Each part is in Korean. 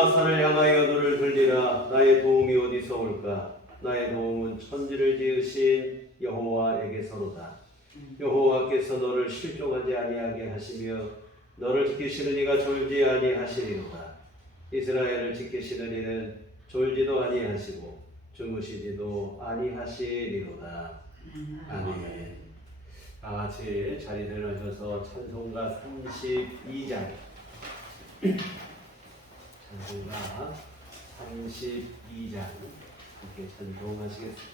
내가 산을 향하여 눈을 들리라. 나의 도움이 어디서 올까? 나의 도움은 천지를 지으신 여호와에게서로다. 여호와께서 너를 실족하지 아니하게 하시며 너를 지키시는 이가 졸지 아니하시리로다. 이스라엘을 지키시는 이는 졸지도 아니하시고 주무시지도 아니하시리로다. 아멘. 다 같이 자리를 일어나셔서 찬송가 32장 찬송가 32장 함께 찬송하시겠습니다.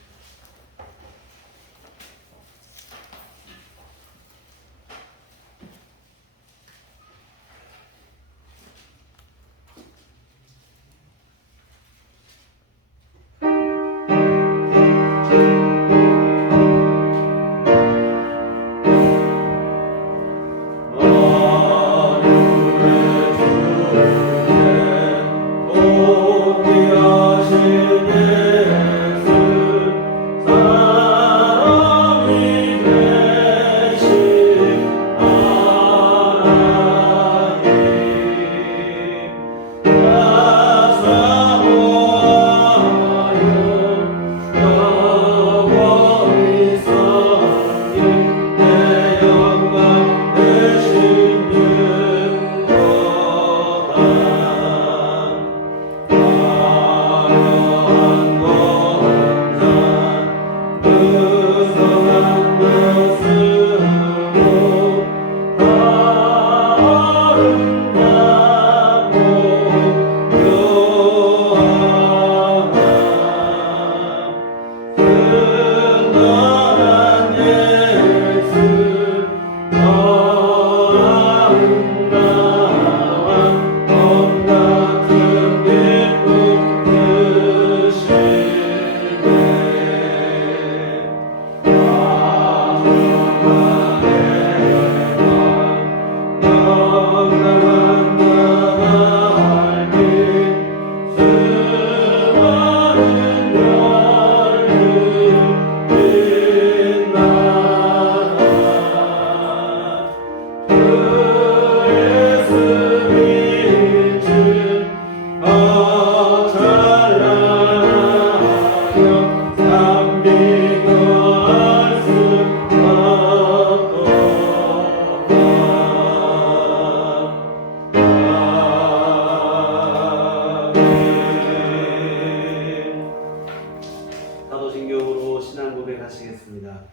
사도신경으로 신앙 고백하시겠습니다.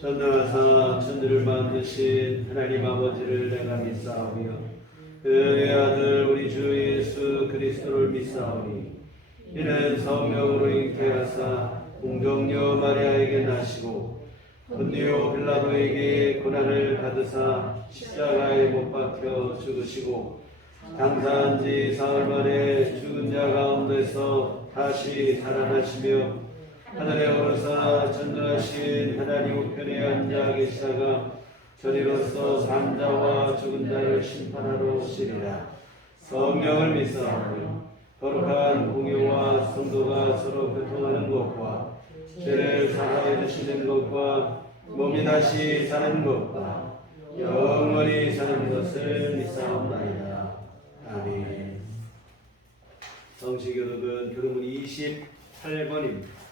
전능하사 천지를 만드신 하나님 아버지를 내가 믿사오며 그의 아들 우리 주 예수 그리스도를 믿사오니 이는 성령으로 잉태하사 공정녀 마리아에게 나시고 본디오 빌라도에게 고난을 받으사 십자가에 못 박혀 죽으시고 장사한 지 사흘 만에 죽은 자 가운데서 다시 살아나시며 하늘에 오르사 전능하신 하나님 우편에 앉아 계시다가 저리로서 산 자와 죽은 자를 심판하러 오시리라. 성령을 믿사오며 거룩한 공유와 성도가 서로 교통하는 것과 죄를 사하여 주시는 것과 몸이 다시 사는 것과 영원히 사는 것을 믿사옵나이다. 아멘. 성시교독은 교독문 28번입니다.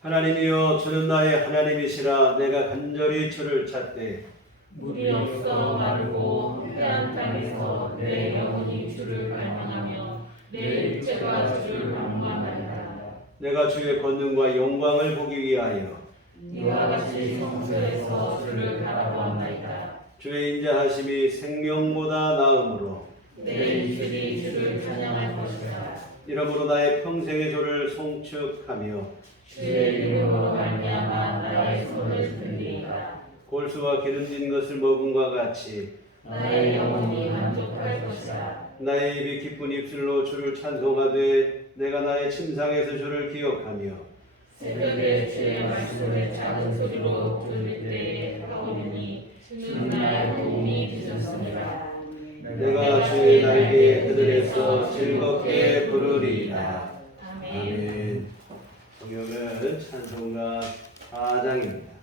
하나님이여 주는 나의 하나님이시라. 내가 간절히 주를 찾되 물이 없어 마르고 해안 땅에서 내 영혼이 주를 갈망하며 내 일체가 주를 방문하리라. 내가 주의 권능과 영광을 보기 위하여 이와 같이 성소에서 주를 바라보았나이다. 주의 인자하심이 생명보다 나음으로 내 입술이 주를 찬양할 것이다. 이러므로 나의 평생의 조를 송축하며 주의 이름으로 말미암아 나의 손을 들리리라. 골수와 기름진 것을 먹음과 같이 나의 영혼이 만족할 것이다. 나의 입이 기쁜 입술로 주를 찬송하되 내가 나의 침상에서 주를 기억하며 새벽에 주의 말씀을 작은 소리로 들을 때에 하오니 주는 나의 도움이 되셨습니다. 내가 주의 날개에 그늘에서 즐겁게 부르리이다. 아멘. 성경은 찬송가 4장입니다.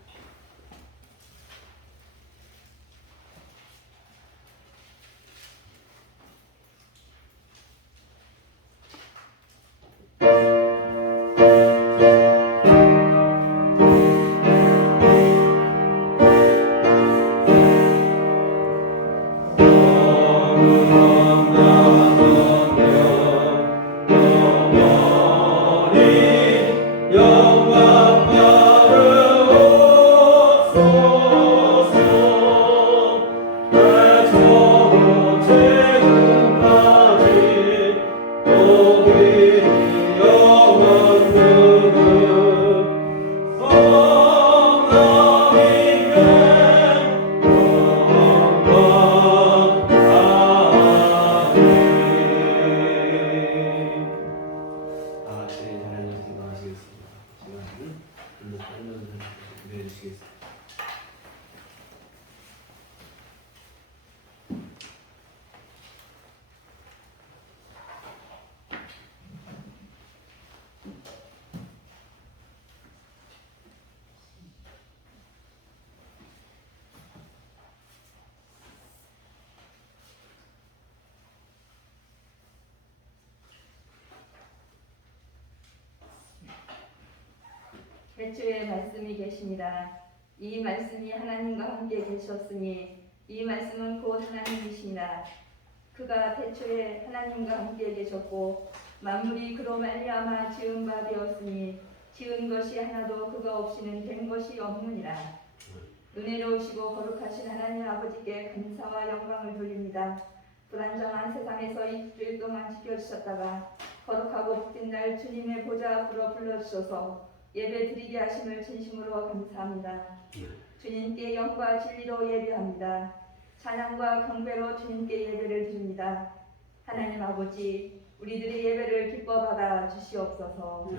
태초에 말씀이 계십니다. 이 말씀이 하나님과 함께 계셨으니 이 말씀은 곧 하나님이십니다. 그가 태초에 하나님과 함께 계셨고 만물이 그로 말미암아 지은 바 되었으니 지은 것이 하나도 그가 없이는 된 것이 없느니라. 은혜로우시고 거룩하신 하나님 아버지께 감사와 영광을 돌립니다. 불안정한 세상에서 일주일 동안 지켜주셨다가 거룩하고 복된 날 주님의 보좌 앞으로 불러주셔서 예배 드리게 하심을 진심으로 감사합니다. 주님께 영과 진리로 예배합니다. 찬양과 경배로 주님께 예배를 드립니다. 하나님 아버지, 우리들의 예배를 기뻐 받아 주시옵소서.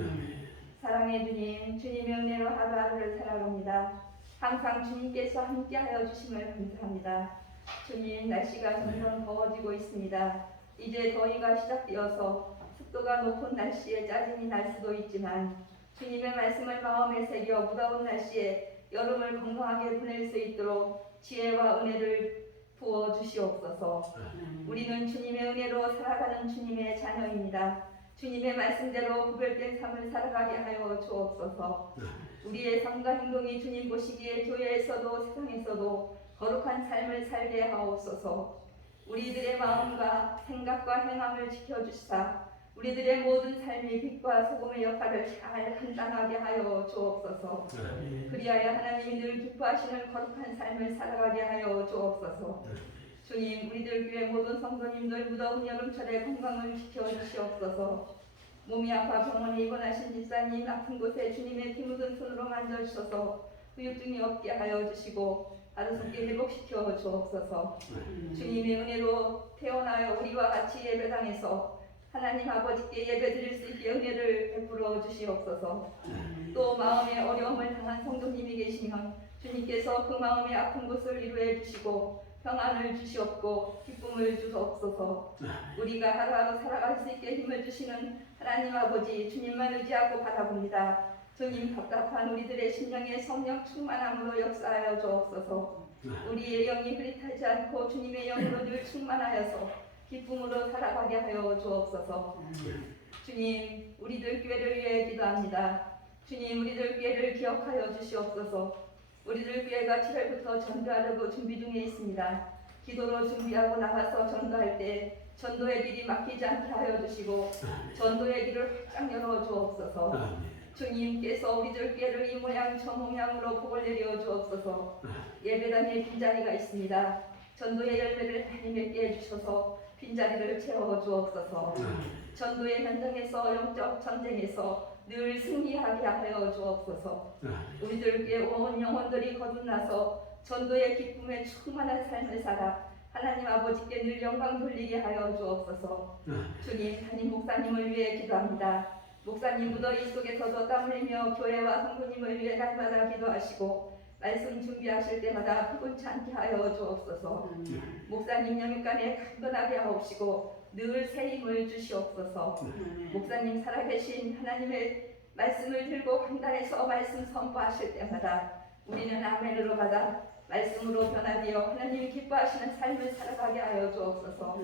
사랑의 주님, 주님의 은혜로 하루하루를 살아갑니다. 항상 주님께서 함께하여 주심을 감사합니다. 주님, 날씨가 점점 더워지고 있습니다. 이제 더위가 시작되어서 습도가 높은 날씨에 짜증이 날 수도 있지만 주님의 말씀을 마음에 새겨 무더운 날씨에 여름을 건강하게 보낼 수 있도록 지혜와 은혜를 부어 주시옵소서. 우리는 주님의 은혜로 살아가는 주님의 자녀입니다. 주님의 말씀대로 구별된 삶을 살아가게 하여 주옵소서. 우리의 삶과 행동이 주님 보시기에 교회에서도 세상에서도 거룩한 삶을 살게 하옵소서. 우리들의 마음과 생각과 행함을 지켜주시사 우리들의 모든 삶이 빛과 소금의 역할을 잘 감당하게 하여 주옵소서. 그리하여 하나님이 늘 기뻐하시는 거룩한 삶을 살아가게 하여 주옵소서. 주님, 우리들 교회 모든 성도님들 무더운 여름철에 건강을 지켜주시옵소서. 몸이 아파 병원에 입원하신 집사님 아픈 곳에 주님의 피 묻은 손으로 만져주셔서 후유증이 없게 하여 주시고 하루속히 회복시켜 주옵소서. 주님의 은혜로 태어나여 우리와 같이 예배당에서 하나님 아버지께 예배드릴 수 있게 은혜를 베풀어 주시옵소서. 또 마음에 어려움을 당한 성도님이 계시면 주님께서 그 마음의 아픈 곳을 위로해 주시고 평안을 주시옵고 기쁨을 주옵소서. 우리가 하루하루 살아갈 수 있게 힘을 주시는 하나님 아버지, 주님만 의지하고 바라봅니다. 주님, 답답한 우리들의 심령에 성령 충만함으로 역사하여 주옵소서. 우리의 영이 흐릿하지 않고 주님의 영으로 늘 충만하여서 기쁨으로 살아가게 하여 주옵소서. 주님, 우리들 교회를 위해 기도합니다. 주님, 우리들 교회를 기억하여 주시옵소서. 우리들 교회가 7월부터 전도하려고 준비 중에 있습니다. 기도로 준비하고 나가서 전도할 때 전도의 길이 막히지 않게 하여 주시고 전도의 길을 활짝 열어 주옵소서. 주님께서 우리들 교회를 이 모양 저 모양으로 복을 내려 주옵소서. 예배당에 빈자리가 있습니다. 전도의 열매를 많이 맺게 해주셔서 빈자리를 채워 주옵소서. 전도의 현장에서 영적 전쟁에서 늘 승리하게 하여 주옵소서. 우리들 교회 온 영혼들이 거듭나서 전도의 기쁨에 충만한 삶을 살아 하나님 아버지께 늘 영광 돌리게 하여 주옵소서. 주님, 담임 목사님을 위해 기도합니다. 목사님 무더위 속에서도 땀 흘리며 교회와 성도님을 위해 날마다 기도하시고 말씀 준비하실 때마다 피곤치 않게 하여 주옵소서. 목사님 영육간에 강건하게 하옵시고 늘 새 힘을 주시옵소서. 목사님 살아계신 하나님의 말씀을 들고 강단에서 말씀 선포하실 때마다 우리는 아멘으로 받아 말씀으로 변화되어 하나님이 기뻐하시는 삶을 살아가게 하여 주옵소서.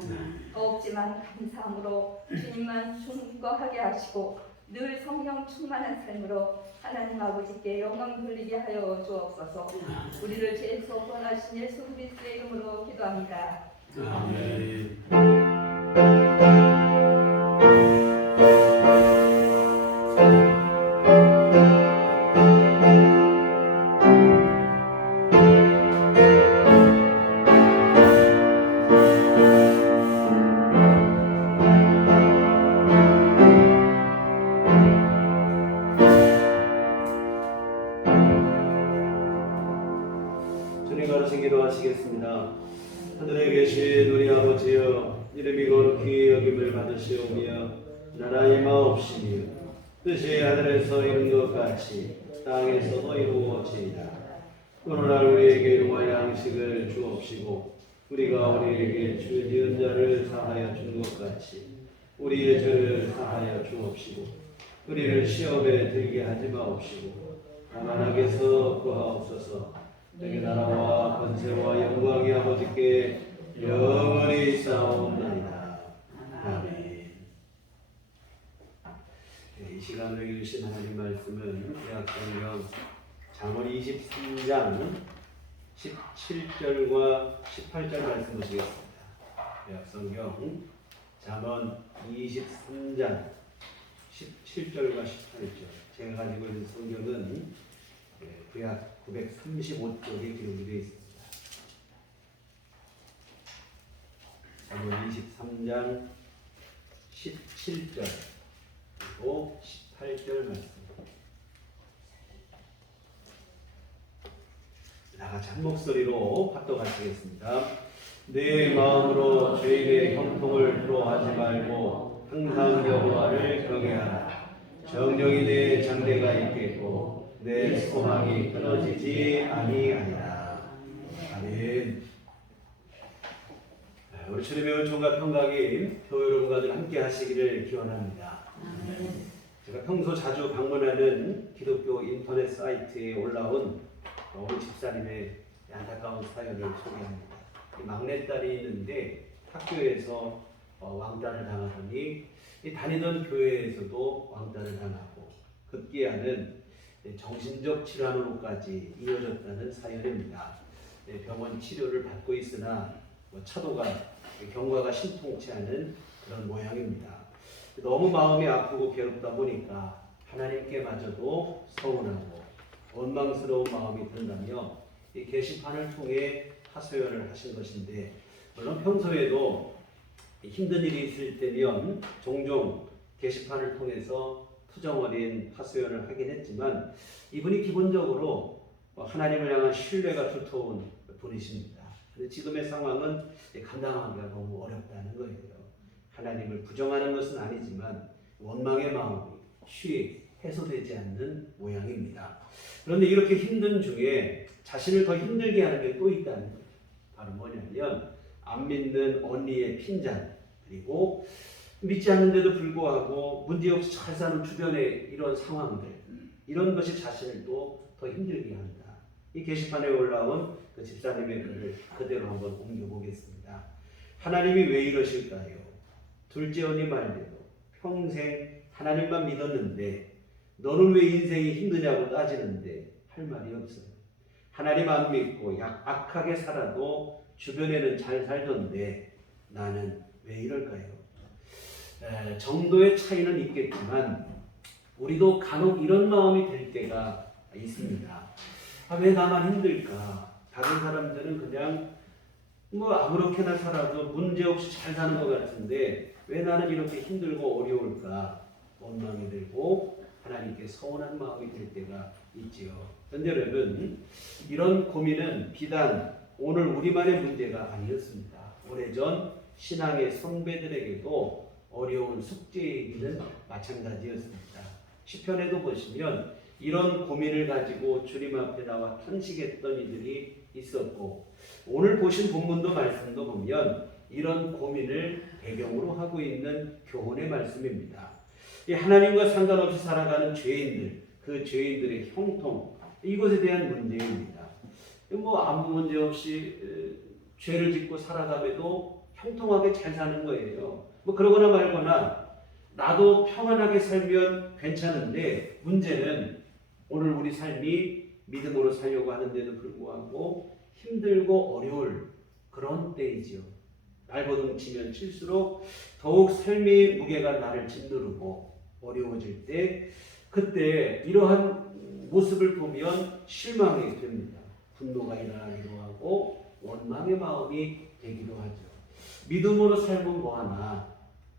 없지만 감사함으로 주님만 충거하게 하시고 늘 성령 충만한 삶으로 하나님 아버지께 영광 돌리게 하여 주옵소서. 우리를 죄에서 구원하신 예수 그리스도의 이름으로 기도합니다. 아멘. 주님 가르쳐 기도하시겠습니다. 하늘에 계신 우리 아버지여, 이름이 거룩히 여김을 받으시오며 나라 임하옵시며 뜻이 하늘에서 이룬 것 같이 땅에서도 이루어지이다. 오늘날 우리에게 일용할 양식을 주옵시고 우리가 우리에게 죄 지은 자를 사하여 준 것 같이 우리의 죄를 사하여 주옵시고 우리를 시험에 들게 하지 마옵시고 다만 악에서 구하옵소서. 내게 나라와 권세와 영광이 아버지께 영원히 있사옵나이다. 아멘. 이 시간을 읽으신 하나님 말씀은 구약성경 잠언 23장 17절과 18절 말씀 보시겠습니다. 구약성경 잠언 23장 17절과 18절. 제가 가지고 있는 성경은 구약 935쪽에 기록이 되어 있습니다. 잠언 23장 17절 그리고 18절 말씀. 나같이 한 목소리로 합독하시겠습니다. 내 마음으로 죄인의 형통을 부러워하지 말고 항상 여호와를 경외하라. 정령이 내 장래가 있겠고 내 소망이 끊어지지 아니하리라. 아멘. 우리 주님의 은총과 평강이 교회 함께 하시기를 기원합니다. 제가 평소 자주 방문하는 기독교 인터넷 사이트에 올라온 우리 집사님의 안타까운 사연을 소개합니다. 막내딸이 있는데 학교에서 왕따를 당하더니 다니던 교회에서도 왕따를 당하고 급기야는 정신적 질환으로까지 이어졌다는 사연입니다. 병원 치료를 받고 있으나 차도가 경과가 신통치 않은 그런 모양입니다. 너무 마음이 아프고 괴롭다 보니까 하나님께마저도 서운하고 원망스러운 마음이 든다며 이 게시판을 통해 하소연을 하신 것인데, 물론 평소에도 힘든 일이 있을 때면 종종 게시판을 통해서 투정어린 하소연을 하긴 했지만 이분이 기본적으로 하나님을 향한 신뢰가 두터운 분이십니다. 그런데 지금의 상황은 감당하기가 너무 어렵다는 거예요. 하나님을 부정하는 것은 아니지만 원망의 마음이 쉽게 해소되지 않는 모양입니다. 그런데 이렇게 힘든 중에 자신을 더 힘들게 하는 게 또 있다는 거예요. 바로 뭐냐면 안 믿는 언니의 핀잔, 그리고 믿지 않는데도 불구하고 문제없이 잘 사는 주변의 이런 상황들, 이런 것이 자신을 또 더 힘들게 한다. 이 게시판에 올라온 그 집사님의 글을 그대로 한번 옮겨보겠습니다. 하나님이 왜 이러실까요? 둘째 언니 말대로 평생 하나님만 믿었는데 너는 왜 인생이 힘드냐고 따지는데 할 말이 없어요. 하나님 안 믿고 악하게 살아도 주변에는 잘 살던데 나는 왜 이럴까요? 정도의 차이는 있겠지만 우리도 간혹 이런 마음이 들 때가 있습니다. 왜 나만 힘들까? 다른 사람들은 그냥 아무렇게나 살아도 문제없이 잘 사는 것 같은데 왜 나는 이렇게 힘들고 어려울까? 원망이 들고 하나님께 서운한 마음이 들 때가 있지요. 그런데 여러분, 이런 고민은 비단 오늘 우리만의 문제가 아니었습니다. 오래전 신앙의 선배들에게도 어려운 숙제이기는 마찬가지였습니다. 시편에도 보시면 이런 고민을 가지고 주님 앞에 나와 탄식했던 이들이 있었고, 오늘 보신 본문도 말씀도 보면 이런 고민을 배경으로 하고 있는 교훈의 말씀입니다. 이 하나님과 상관없이 살아가는 죄인들, 그 죄인들의 형통, 이것에 대한 문제입니다. 뭐 아무 문제 없이 죄를 짓고 살아감에도 형통하게 잘 사는 거예요. 뭐 그러거나 말거나 나도 평안하게 살면 괜찮은데, 문제는 오늘 우리 삶이 믿음으로 살려고 하는데도 불구하고 힘들고 어려울 그런 때이지요. 발버둥 치면 칠수록 더욱 삶의 무게가 나를 짓누르고 어려워질 때, 그때 이러한 모습을 보면 실망이 됩니다. 분노가 일어나기도 하고 원망의 마음이 되기도 하죠. 믿음으로 살면 뭐하나,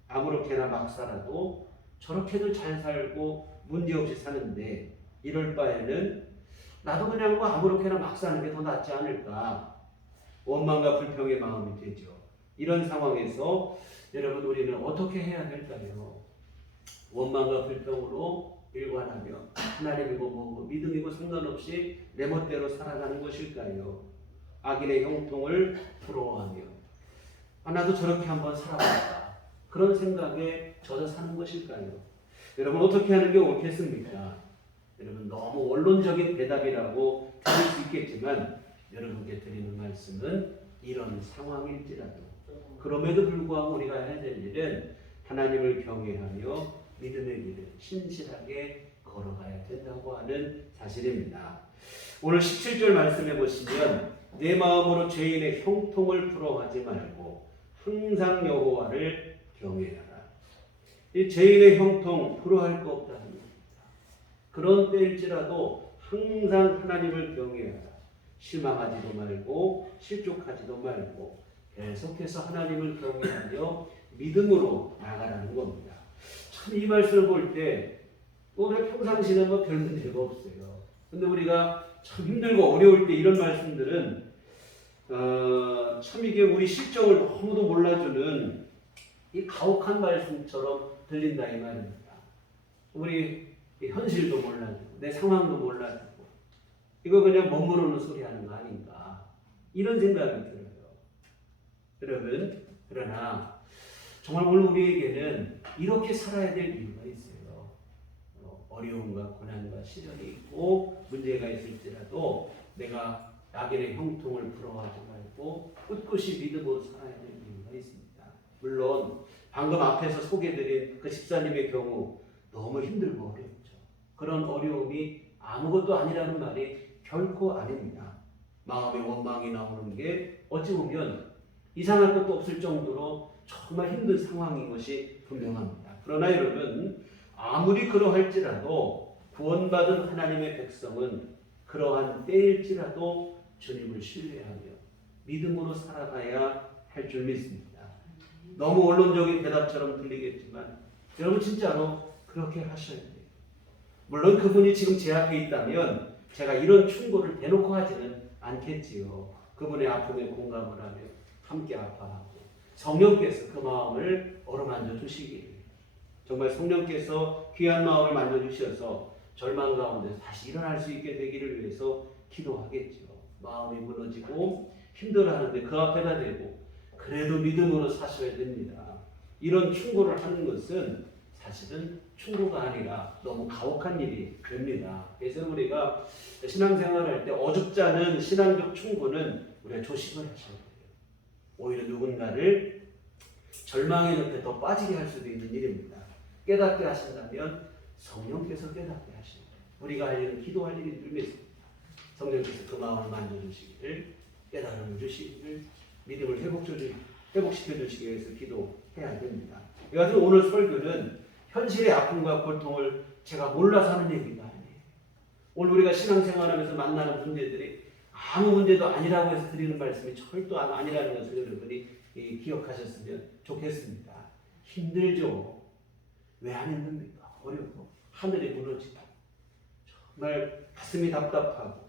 아무렇게나 막 살아도 저렇게도 잘 살고 문제없이 사는데, 이럴 바에는 나도 그냥 뭐 아무렇게나 막 사는 게 더 낫지 않을까, 원망과 불평의 마음이 되죠. 이런 상황에서 여러분, 우리는 어떻게 해야 될까요? 원망과 불평으로 일관하며 하나님이고 뭐 믿음이고 상관없이 내 멋대로 살아가는 것일까요? 악인의 형통을 부러워하며 나도 저렇게 한번 살아볼까, 그런 생각에 젖어 사는 것일까요? 여러분, 어떻게 하는 게 옳겠습니까? 여러분, 너무 원론적인 대답이라고 들을 수 있겠지만 여러분께 드리는 말씀은 이런 상황일지라도, 그럼에도 불구하고 우리가 해야 될 일은 하나님을 경외하며 믿음의 길을 신실하게 걸어가야 된다고 하는 사실입니다. 오늘 17절 말씀해 보시면, 내 마음으로 죄인의 형통을 부러워하지 말고 항상 여호와를 경외하라. 이 죄인의 형통 부러워할 거 없다는 겁니다. 그런 때일지라도 항상 하나님을 경외하라. 실망하지도 말고 실족하지도 말고 계속해서 하나님을 경외하며 믿음으로 나가라는 겁니다. 참 이 말씀을 볼 때 우리가 평상시는 뭐 별 문제가 없어요. 근데 우리가 참 힘들고 어려울 때 이런 말씀들은 참 이게 우리 실정을 너무도 몰라주는 이 가혹한 말씀처럼 들린다 이 말입니다. 우리 현실도 몰라주고 내 상황도 몰라주고 이거 그냥 멋모르는 소리 하는 거 아닌가, 이런 생각이 들어요. 여러분, 그러나 정말 오늘 우리에게는 이렇게 살아야 될 이유가 있어요. 어려움과 고난과 시련이 있고 문제가 있을지라도 내가 악인의 형통을 부러워하지 말고 꿋꿋이 믿음으로 살아야 될 이유가 있습니다. 물론 방금 앞에서 소개드린 그 집사님의 경우 너무 힘들고 어렵죠. 그런 어려움이 아무것도 아니라는 말이 결코 아닙니다. 마음의 원망이 나오는 게 어찌 보면 이상할 것도 없을 정도로 정말 힘든 상황인 것이 분명합니다. 그러나 여러분, 아무리 그러할지라도 구원받은 하나님의 백성은 그러한 때일지라도 주님을 신뢰하며 믿음으로 살아가야 할 줄 믿습니다. 너무 원론적인 대답처럼 들리겠지만 여러분, 진짜로 그렇게 하셔야 돼요. 물론 그분이 지금 제 앞에 있다면 제가 이런 충고를 대놓고 하지는 않겠지요. 그분의 아픔에 공감을 하며 함께 아파하고 성령께서 그 마음을 어루만져 주시기를, 정말 성령께서 귀한 마음을 만져주셔서 절망 가운데 다시 일어날 수 있게 되기를 위해서 기도하겠죠. 마음이 무너지고 힘들어하는데 그 앞에다 대고 그래도 믿음으로 사셔야 됩니다. 이런 충고를 하는 것은 사실은 충고가 아니라 너무 가혹한 일이 됩니다. 그래서 우리가 신앙생활할 때 어줍지 않은 신앙적 충고는 우리가 조심을 하셔야 돼요. 오히려 누군가를 절망의 늪에 더 빠지게 할 수도 있는 일입니다. 깨닫게 하신다면 성령께서 깨닫게 하십니다. 우리가 할 일은 기도할 일인 줄 믿습니다. 성령께서 그 마음을 만져주시기를, 깨달음을 주시기를, 믿음을 회복시켜 주시기 위해서 기도해야 됩니다. 여하튼 오늘 설교는 현실의 아픔과 고통을 제가 몰라서 하는 얘기가 아니에요. 오늘 우리가 신앙생활하면서 만나는 문제들이 아무 문제도 아니라고 해서 드리는 말씀이 절도 아니라는 것을 여러분이 기억하셨으면 좋겠습니다. 힘들죠. 왜 안 힘듭니까? 어렵고 하늘이 무너지고 정말 가슴이 답답하고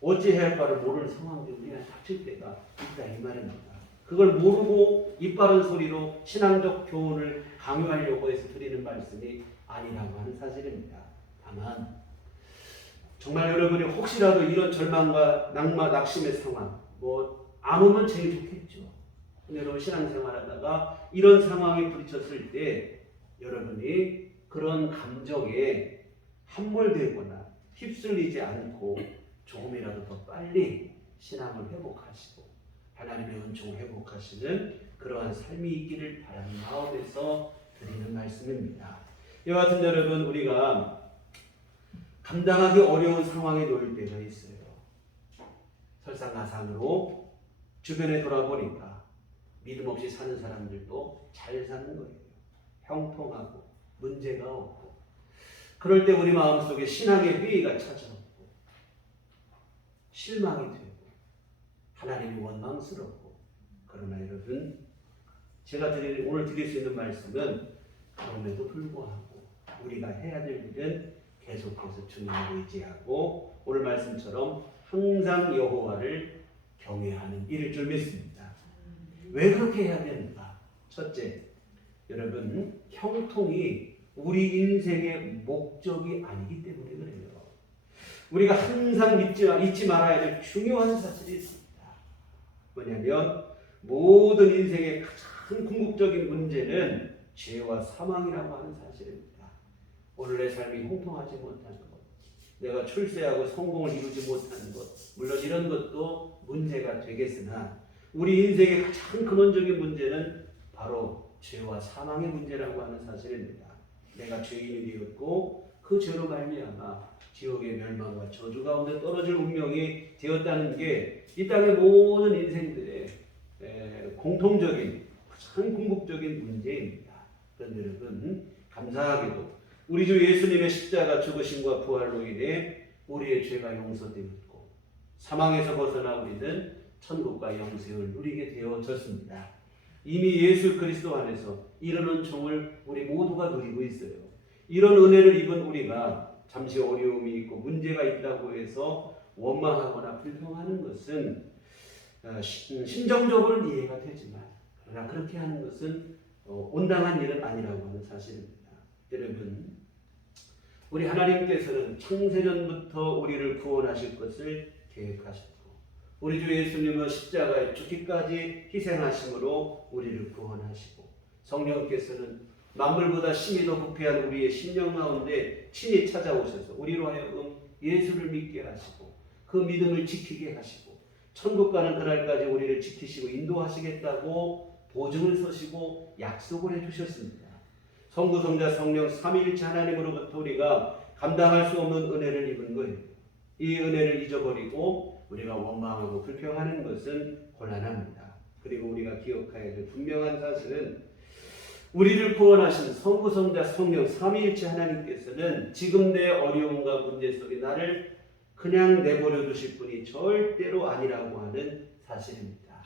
어찌해야 할 바를 모르는 상황들이 우리가 닥칠 때가 있다 이 말입니다. 그걸 모르고 입바른 소리로 신앙적 교훈을 강요하려고 해서 드리는 말씀이 아니라고 하는 사실입니다. 다만 정말 여러분이 혹시라도 이런 절망과 낙마, 낙심의 상황, 안 오면 제일 좋겠죠. 근데 여러분 신앙생활하다가 이런 상황에 부딪혔을 때 여러분이 그런 감정에 함몰되거나 휩쓸리지 않고 조금이라도 더 빨리 신앙을 회복하시고 하나님의 은총을 회복하시는 그러한 삶이 있기를 바라는 마음에서 드리는 말씀입니다. 이와 같은 여러분, 우리가 감당하기 어려운 상황에 놓일 때가 있어요. 설상가상으로 주변에 돌아보니까 믿음 없이 사는 사람들도 잘 사는 거예요. 형통하고 문제가 없고. 그럴 때 우리 마음속에 신앙의 회의가 찾아오고 실망이 되고 하나님이 원망스럽고. 그러나 여러분, 제가 오늘 드릴 수 있는 말씀은 그럼에도 불구하고 우리가 해야 될 일은 계속해서 주님을 의지하고 오늘 말씀처럼 항상 여호와를 경외하는 일일 줄 믿습니다. 왜 그렇게 해야 되는가? 첫째, 여러분, 형통이 우리 인생의 목적이 아니기 때문에 그래요. 우리가 항상 잊지 말아야 될 중요한 사실이 있습니다. 뭐냐면 모든 인생의 가장 궁극적인 문제는 죄와 사망이라고 하는 사실입니다. 오늘 내 삶이 형통하지 못하는 것, 내가 출세하고 성공을 이루지 못하는 것, 물론 이런 것도 문제가 되겠으나 우리 인생의 가장 근원적인 문제는 바로 죄와 사망의 문제라고 하는 사실입니다. 내가 죄인이 되었고 그 죄로 말미암아 지옥의 멸망과 저주 가운데 떨어질 운명이 되었다는 게 이 땅의 모든 인생들의 공통적인 가장 궁극적인 문제입니다. 그런데 여러분, 감사하게도 우리 주 예수님의 십자가 죽으심과 부활로 인해 우리의 죄가 용서되었고 사망에서 벗어나 우리는 천국과 영생을 누리게 되어졌습니다. 이미 예수 그리스도 안에서 이런 은총을 우리 모두가 누리고 있어요. 이런 은혜를 입은 우리가 잠시 어려움이 있고 문제가 있다고 해서 원망하거나 불평하는 것은 심정적으로는 이해가 되지만 그러나 그렇게 하는 것은 온당한 일은 아니라고 하는 사실입니다. 여러분, 우리 하나님께서는 창세전부터 우리를 구원하실 것을 계획하셨고 우리 주 예수님은 십자가에 죽기까지 희생하심으로 우리를 구원하시고 성령께서는 만물보다 심히 더 부패한 우리의 심령 가운데 친히 찾아오셔서 우리로 하여금 예수를 믿게 하시고 그 믿음을 지키게 하시고 천국 가는 그날까지 우리를 지키시고 인도하시겠다고 보증을 서시고 약속을 해주셨습니다. 성부, 성자, 성령 삼위일체 하나님으로부터 우리가 감당할 수 없는 은혜를 입은 거예요. 이 은혜를 잊어버리고 우리가 원망하고 불평하는 것은 곤란합니다. 그리고 우리가 기억해야 될 분명한 사실은 우리를 구원하신 성부, 성자, 성령 삼위일체 하나님께서는 지금 내 어려움과 문제 속에 나를 그냥 내버려 두실 분이 절대로 아니라고 하는 사실입니다.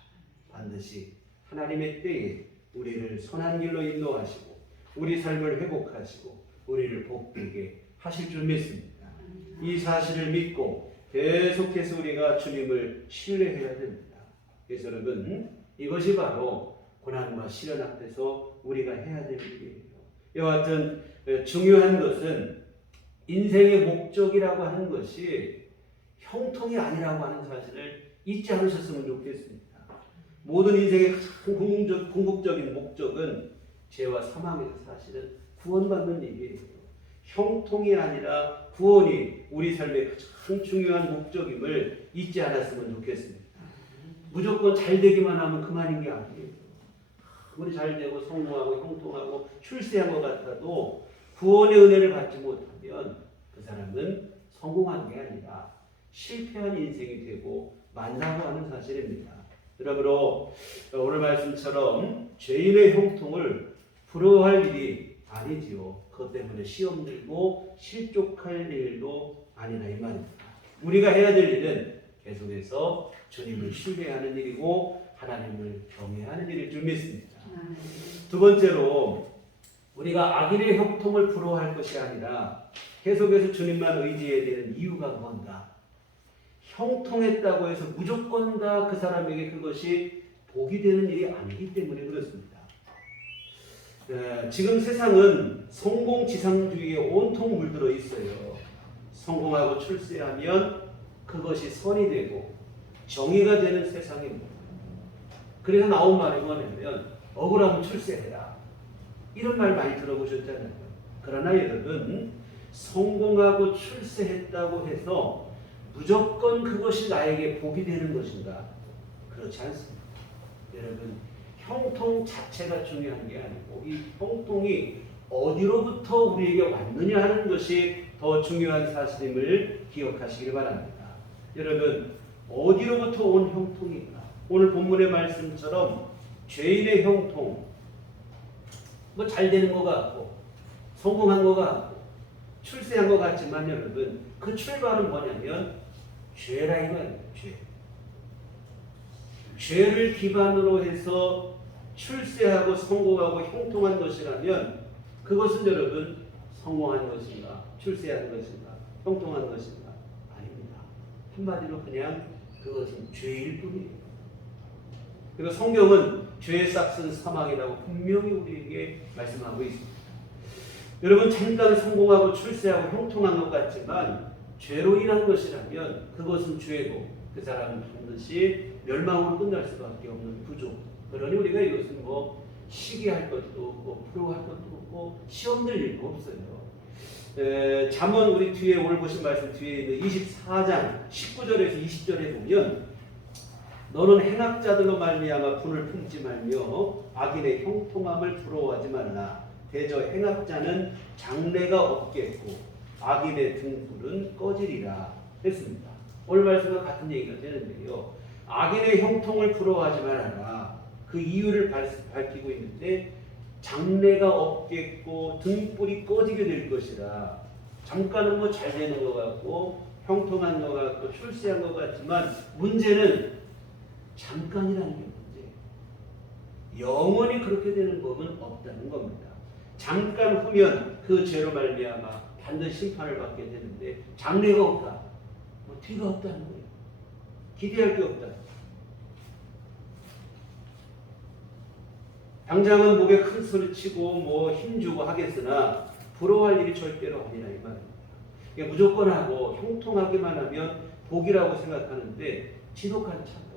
반드시 하나님의 때에 우리를 선한 길로 인도하시고 우리 삶을 회복하시고 우리를 복되게 하실 줄 믿습니다. 이 사실을 믿고 계속해서 우리가 주님을 신뢰해야 됩니다. 그래서 여러분, 이것이 바로 고난과 시련 앞에서 우리가 해야 될 일이에요. 이와 같은 중요한 것은 인생의 목적이라고 하는 것이 형통이 아니라고 하는 사실을 잊지 않으셨으면 좋겠습니다. 모든 인생의 가장 궁극적인 목적은 죄와 사망에서 사실은 구원받는 일이에요. 형통이 아니라 구원이 우리 삶의 가장 중요한 목적임을 잊지 않았으면 좋겠습니다. 무조건 잘 되기만 하면 그만인 게 아니에요. 우리 잘 되고 성공하고 형통하고 출세한 것 같아도 구원의 은혜를 받지 못하면 그 사람은 성공한 게 아니라 실패한 인생이 되고 만다고 하는 사실입니다. 그러므로 오늘 말씀처럼 죄인의 형통을 부러워할 일이 아니지요. 그것 때문에 시험 들고 실족할 일도 아니라 이 말입니다. 우리가 해야 될 일은 계속해서 주님을 신뢰하는 일이고 하나님을 경외하는 일일 줄 믿습니다. 두 번째로 우리가 악인의 형통을 부러워할 것이 아니라 계속해서 주님만 의지해야 되는 이유가 뭔가? 형통했다고 해서 무조건 다 그 사람에게 그것이 복이 되는 일이 아니기 때문에 그렇습니다. 지금 세상은 성공지상주의에 온통 물들어 있어요. 성공하고 출세하면 그것이 선이 되고 정의가 되는 세상입니다. 그래서 나온 말이 뭐냐면 억울하면 출세해라. 이런 말 많이 들어보셨잖아요. 그러나 여러분, 성공하고 출세했다고 해서 무조건 그것이 나에게 복이 되는 것인가? 그렇지 않습니다. 여러분, 형통 자체가 중요한 게 아니고 이 형통이 어디로부터 우리에게 왔느냐 하는 것이 더 중요한 사실임을 기억하시길 바랍니다. 여러분, 어디로부터 온 형통인가? 오늘 본문의 말씀처럼 죄인의 형통, 뭐 잘 되는 것 같고 성공한 것 같고 출세한 것 같지만 여러분, 그 출발은 뭐냐면 죄라 이거예요. 죄를 기반으로 해서 출세하고 성공하고 형통한 것이라면 그것은 여러분 성공한 것인가, 출세한 것인가, 형통한 것인가? 아닙니다. 한마디로 그냥 그것은 죄일 뿐이에요. 그리고 성경은 죄의 싹은 사망이라고 분명히 우리에게 말씀하고 있습니다. 여러분, 잠깐 성공하고 출세하고 형통한 것 같지만 죄로 인한 것이라면 그것은 죄고 그 사람은 반드시 멸망으로 끝날 수밖에 없는 구조. 그러니 우리가 이것은 뭐 시기할 것도 없고 프로할 것도 없고 시험 들 일도 없어요. 잠언 우리 뒤에 오늘 보신 말씀 뒤에 있는 24장 19절에서 20절에 보면 너는 행악자들로 말미암아 분을 품지 말며 악인의 형통함을 부러워하지 말라. 대저 행악자는 장래가 없겠고 악인의 등불은 꺼지리라 했습니다. 오늘 말씀과 같은 얘기가 되는데요. 악인의 형통을 부러워하지 말아라. 그 이유를 밝히고 있는데 장래가 없겠고 등불이 꺼지게 될 것이라. 잠깐은 뭐 잘 되는 것 같고 형통한 것 같고 출세한 것 같지만 문제는 잠깐이라는 게 문제예요. 영원히 그렇게 되는 법은 없다는 겁니다. 잠깐 후면 그 죄로 말미암아 반드시 심판을 받게 되는데 장래가 없다. 뭐 뒤가 없다는 거예요. 기대할 게 없다. 당장은 목에 큰 소리 치고 뭐 힘주고 하겠으나 부러워할 일이 절대로 아니라 이 말입니다. 그러니까 무조건 하고 형통하기만 하면 복이라고 생각하는데 지독한 착각이에요.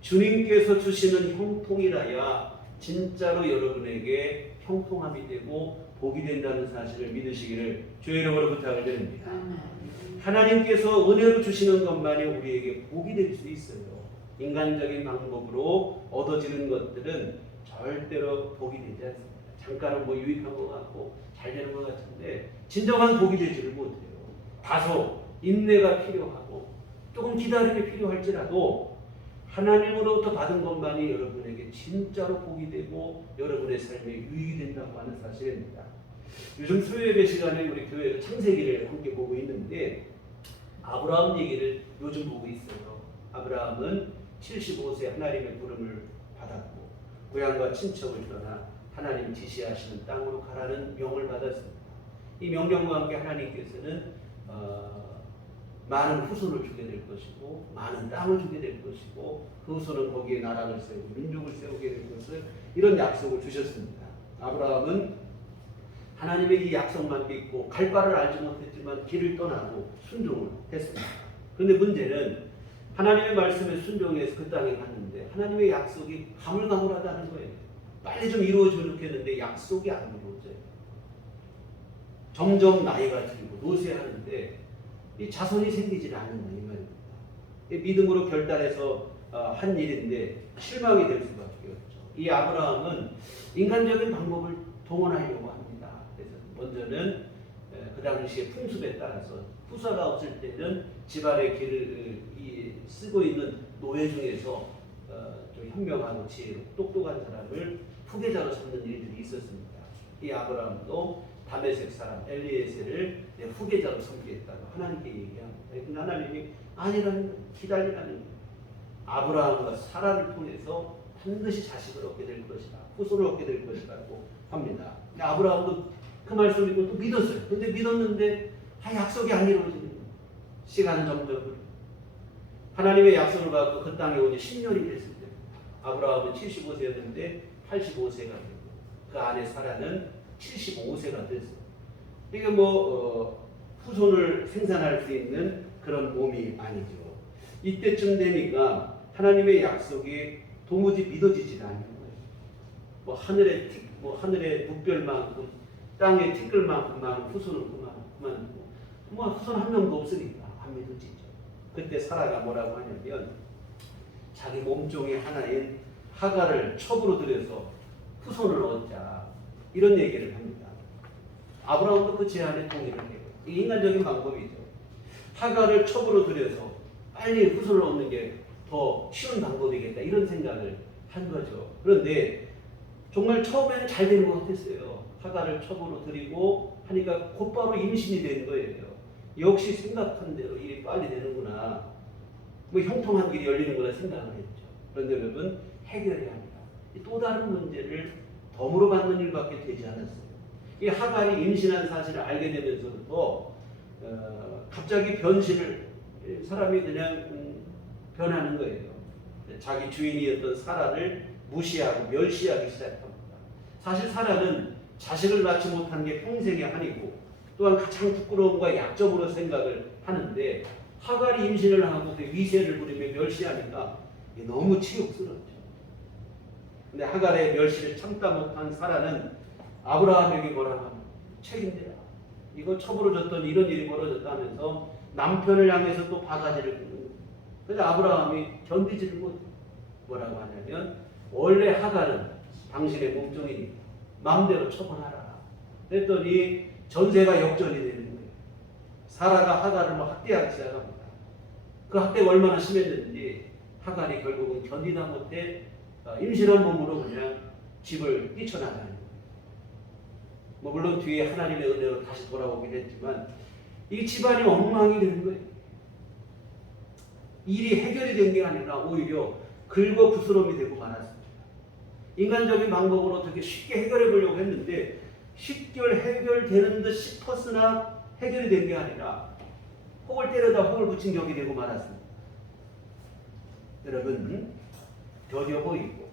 주님께서 주시는 형통이라야 진짜로 여러분에게 형통함이 되고 복이 된다는 사실을 믿으시기를 주의 이름으로 부탁을 드립니다. 하나님께서 은혜로 주시는 것만이 우리에게 복이 될 수 있어요. 인간적인 방법으로 얻어지는 것들은 절대로 복이 되지 않습니다. 잠깐은 뭐 유익한 것 같고 잘 되는 것 같은데 진정한 복이 되지를 못해요. 다소 인내가 필요하고 조금 기다림이 필요할지라도 하나님으로부터 받은 것만이 여러분에게 진짜로 복이 되고 여러분의 삶에 유익이 된다고 하는 사실입니다. 요즘 수요예배 시간에 우리 교회에서 창세기를 함께 보고 있는데 아브라함 얘기를 요즘 보고 있어요. 아브라함은 75세 하나님의 부름을 받았고 고향과 친척을 떠나 하나님 지시하시는 땅으로 가라는 명을 받았습니다. 이 명령과 함께 하나님께서는 많은 후손을 주게 될 것이고 많은 땅을 주게 될 것이고 그 후손은 거기에 나라를 세우고 민족을 세우게 될 것을 이런 약속을 주셨습니다. 아브라함은 하나님의 이 약속만 믿고 갈 바를 알지 못했지만 길을 떠나고 순종을 했습니다. 그런데 문제는 하나님의 말씀에 순종해서 그 땅에 갔는데 하나님의 약속이 가물가물하다는 거예요. 빨리 좀 이루어지면 좋겠는데 약속이 안 이루어져요. 점점 나이가 들고 노쇠하는데 이 자손이 생기지 않는다 이 말입니다. 믿음으로 결단해서 한 일인데 실망이 될 수밖에 없죠. 이 아브라함은 인간적인 방법을 동원하려고 합니다. 그래서 먼저는 그 당시의 풍습에 따라서 후사가 없을 때는 집안의 길을 쓰고 있는 노예 중에서 좀 현명하고 지혜롭고 똑똑한 사람을 후계자로 삼는 일들이 있었습니다. 이 아브라함도 다메섹 사람 엘리에셀을 내 후계자로 삼겠다고 하나님께 얘기합니다. 그런데 하나님이 아니라는 기다리라는 거예요. 아브라함과 사라를 통해서 반드시 자식을 얻게 될 것이다. 후손을 얻게 될 것이라고 합니다. 아브라함도 그 말씀을 믿고 또 믿었어요. 그런데 믿었는데 약속이 안 이루어지는 거예요. 시간은 점점 하나님의 약속을 받고 그 땅에 오니 10년이 됐을 때 아브라함은 75세였는데 85세가 되고 그 아내 사라는 75세가 됐어요. 이게 뭐 후손을 생산할 수 있는 그런 몸이 아니죠. 이때쯤 되니까 하나님의 약속이 도무지 믿어지지 않는 거예요. 뭐 하늘의 묵별만큼 땅의 티끌만큼만 후손을 그만두고 뭐 후손 한 명도 없으니까 안 믿어지죠. 그때 사라가 뭐라고 하냐면 자기 몸종의 하나인 하갈을 첩으로 들여서 후손을 얻자 이런 얘기를 합니다. 아브라함도 그 제안에 동의를 해요. 이 인간적인 방법이죠. 하갈을 첩으로 들여서 빨리 후손을 얻는 게 더 쉬운 방법이겠다 이런 생각을 한 거죠. 그런데 정말 처음에는 잘 되는 것 같았어요. 하갈을 첩으로 들이고 하니까 곧바로 임신이 된 거예요. 역시 생각한 대로 일이 빨리 되는구나. 뭐 형통한 길이 열리는구나 생각을 했죠. 그런데 여러분 해결해야 합니다. 또 다른 문제를 덤으로 받는 일밖에 되지 않았어요. 이 하갈이 임신한 사실을 알게 되면서부터 갑자기 변신을 사람이 그냥 변하는 거예요. 자기 주인이었던 사라를 무시하고 멸시하기 시작합니다. 사실 사라는 자식을 낳지 못한 게 평생의 한이고 또한 가장 부끄러움과 약점으로 생각을 하는데 하갈이 임신을 하고 그 위세를 부리며 멸시하니까 너무 치욕스럽죠. 근데 하갈의 멸시를 참다 못한 사라는 아브라함에게 뭐라고 합니까? 책임져라. 이거 첩으로 줬더니 이런 일이 벌어졌다 하면서 남편을 향해서 또 바가지를 긁는 거예요. 그래서 아브라함이 견디지를 못해요. 뭐라고 하냐면 원래 하갈은 당신의 몸종이니까 마음대로 처분하라. 그랬더니 전세가 역전이 되는 거예요. 사라가 하갈을 학대하기 시작합니다. 그 학대가 얼마나 심했는지 하갈이 결국은 견디다 못해 임신한 몸으로 그냥 집을 뛰쳐나가는 거예요. 뭐 물론 뒤에 하나님의 은혜로 다시 돌아오긴 했지만 이 집안이 엉망이 되는 거예요. 일이 해결이 된 게 아니라 오히려 긁어 부스럼이 되고 말았습니다. 인간적인 방법으로 어떻게 쉽게 해결해 보려고 했는데 쉽게 해결되는 듯 싶었으나 해결이 된 게 아니라 혹을 때려다 혹을 붙인 격이 되고 말았습니다. 여러분 더뎌 보이고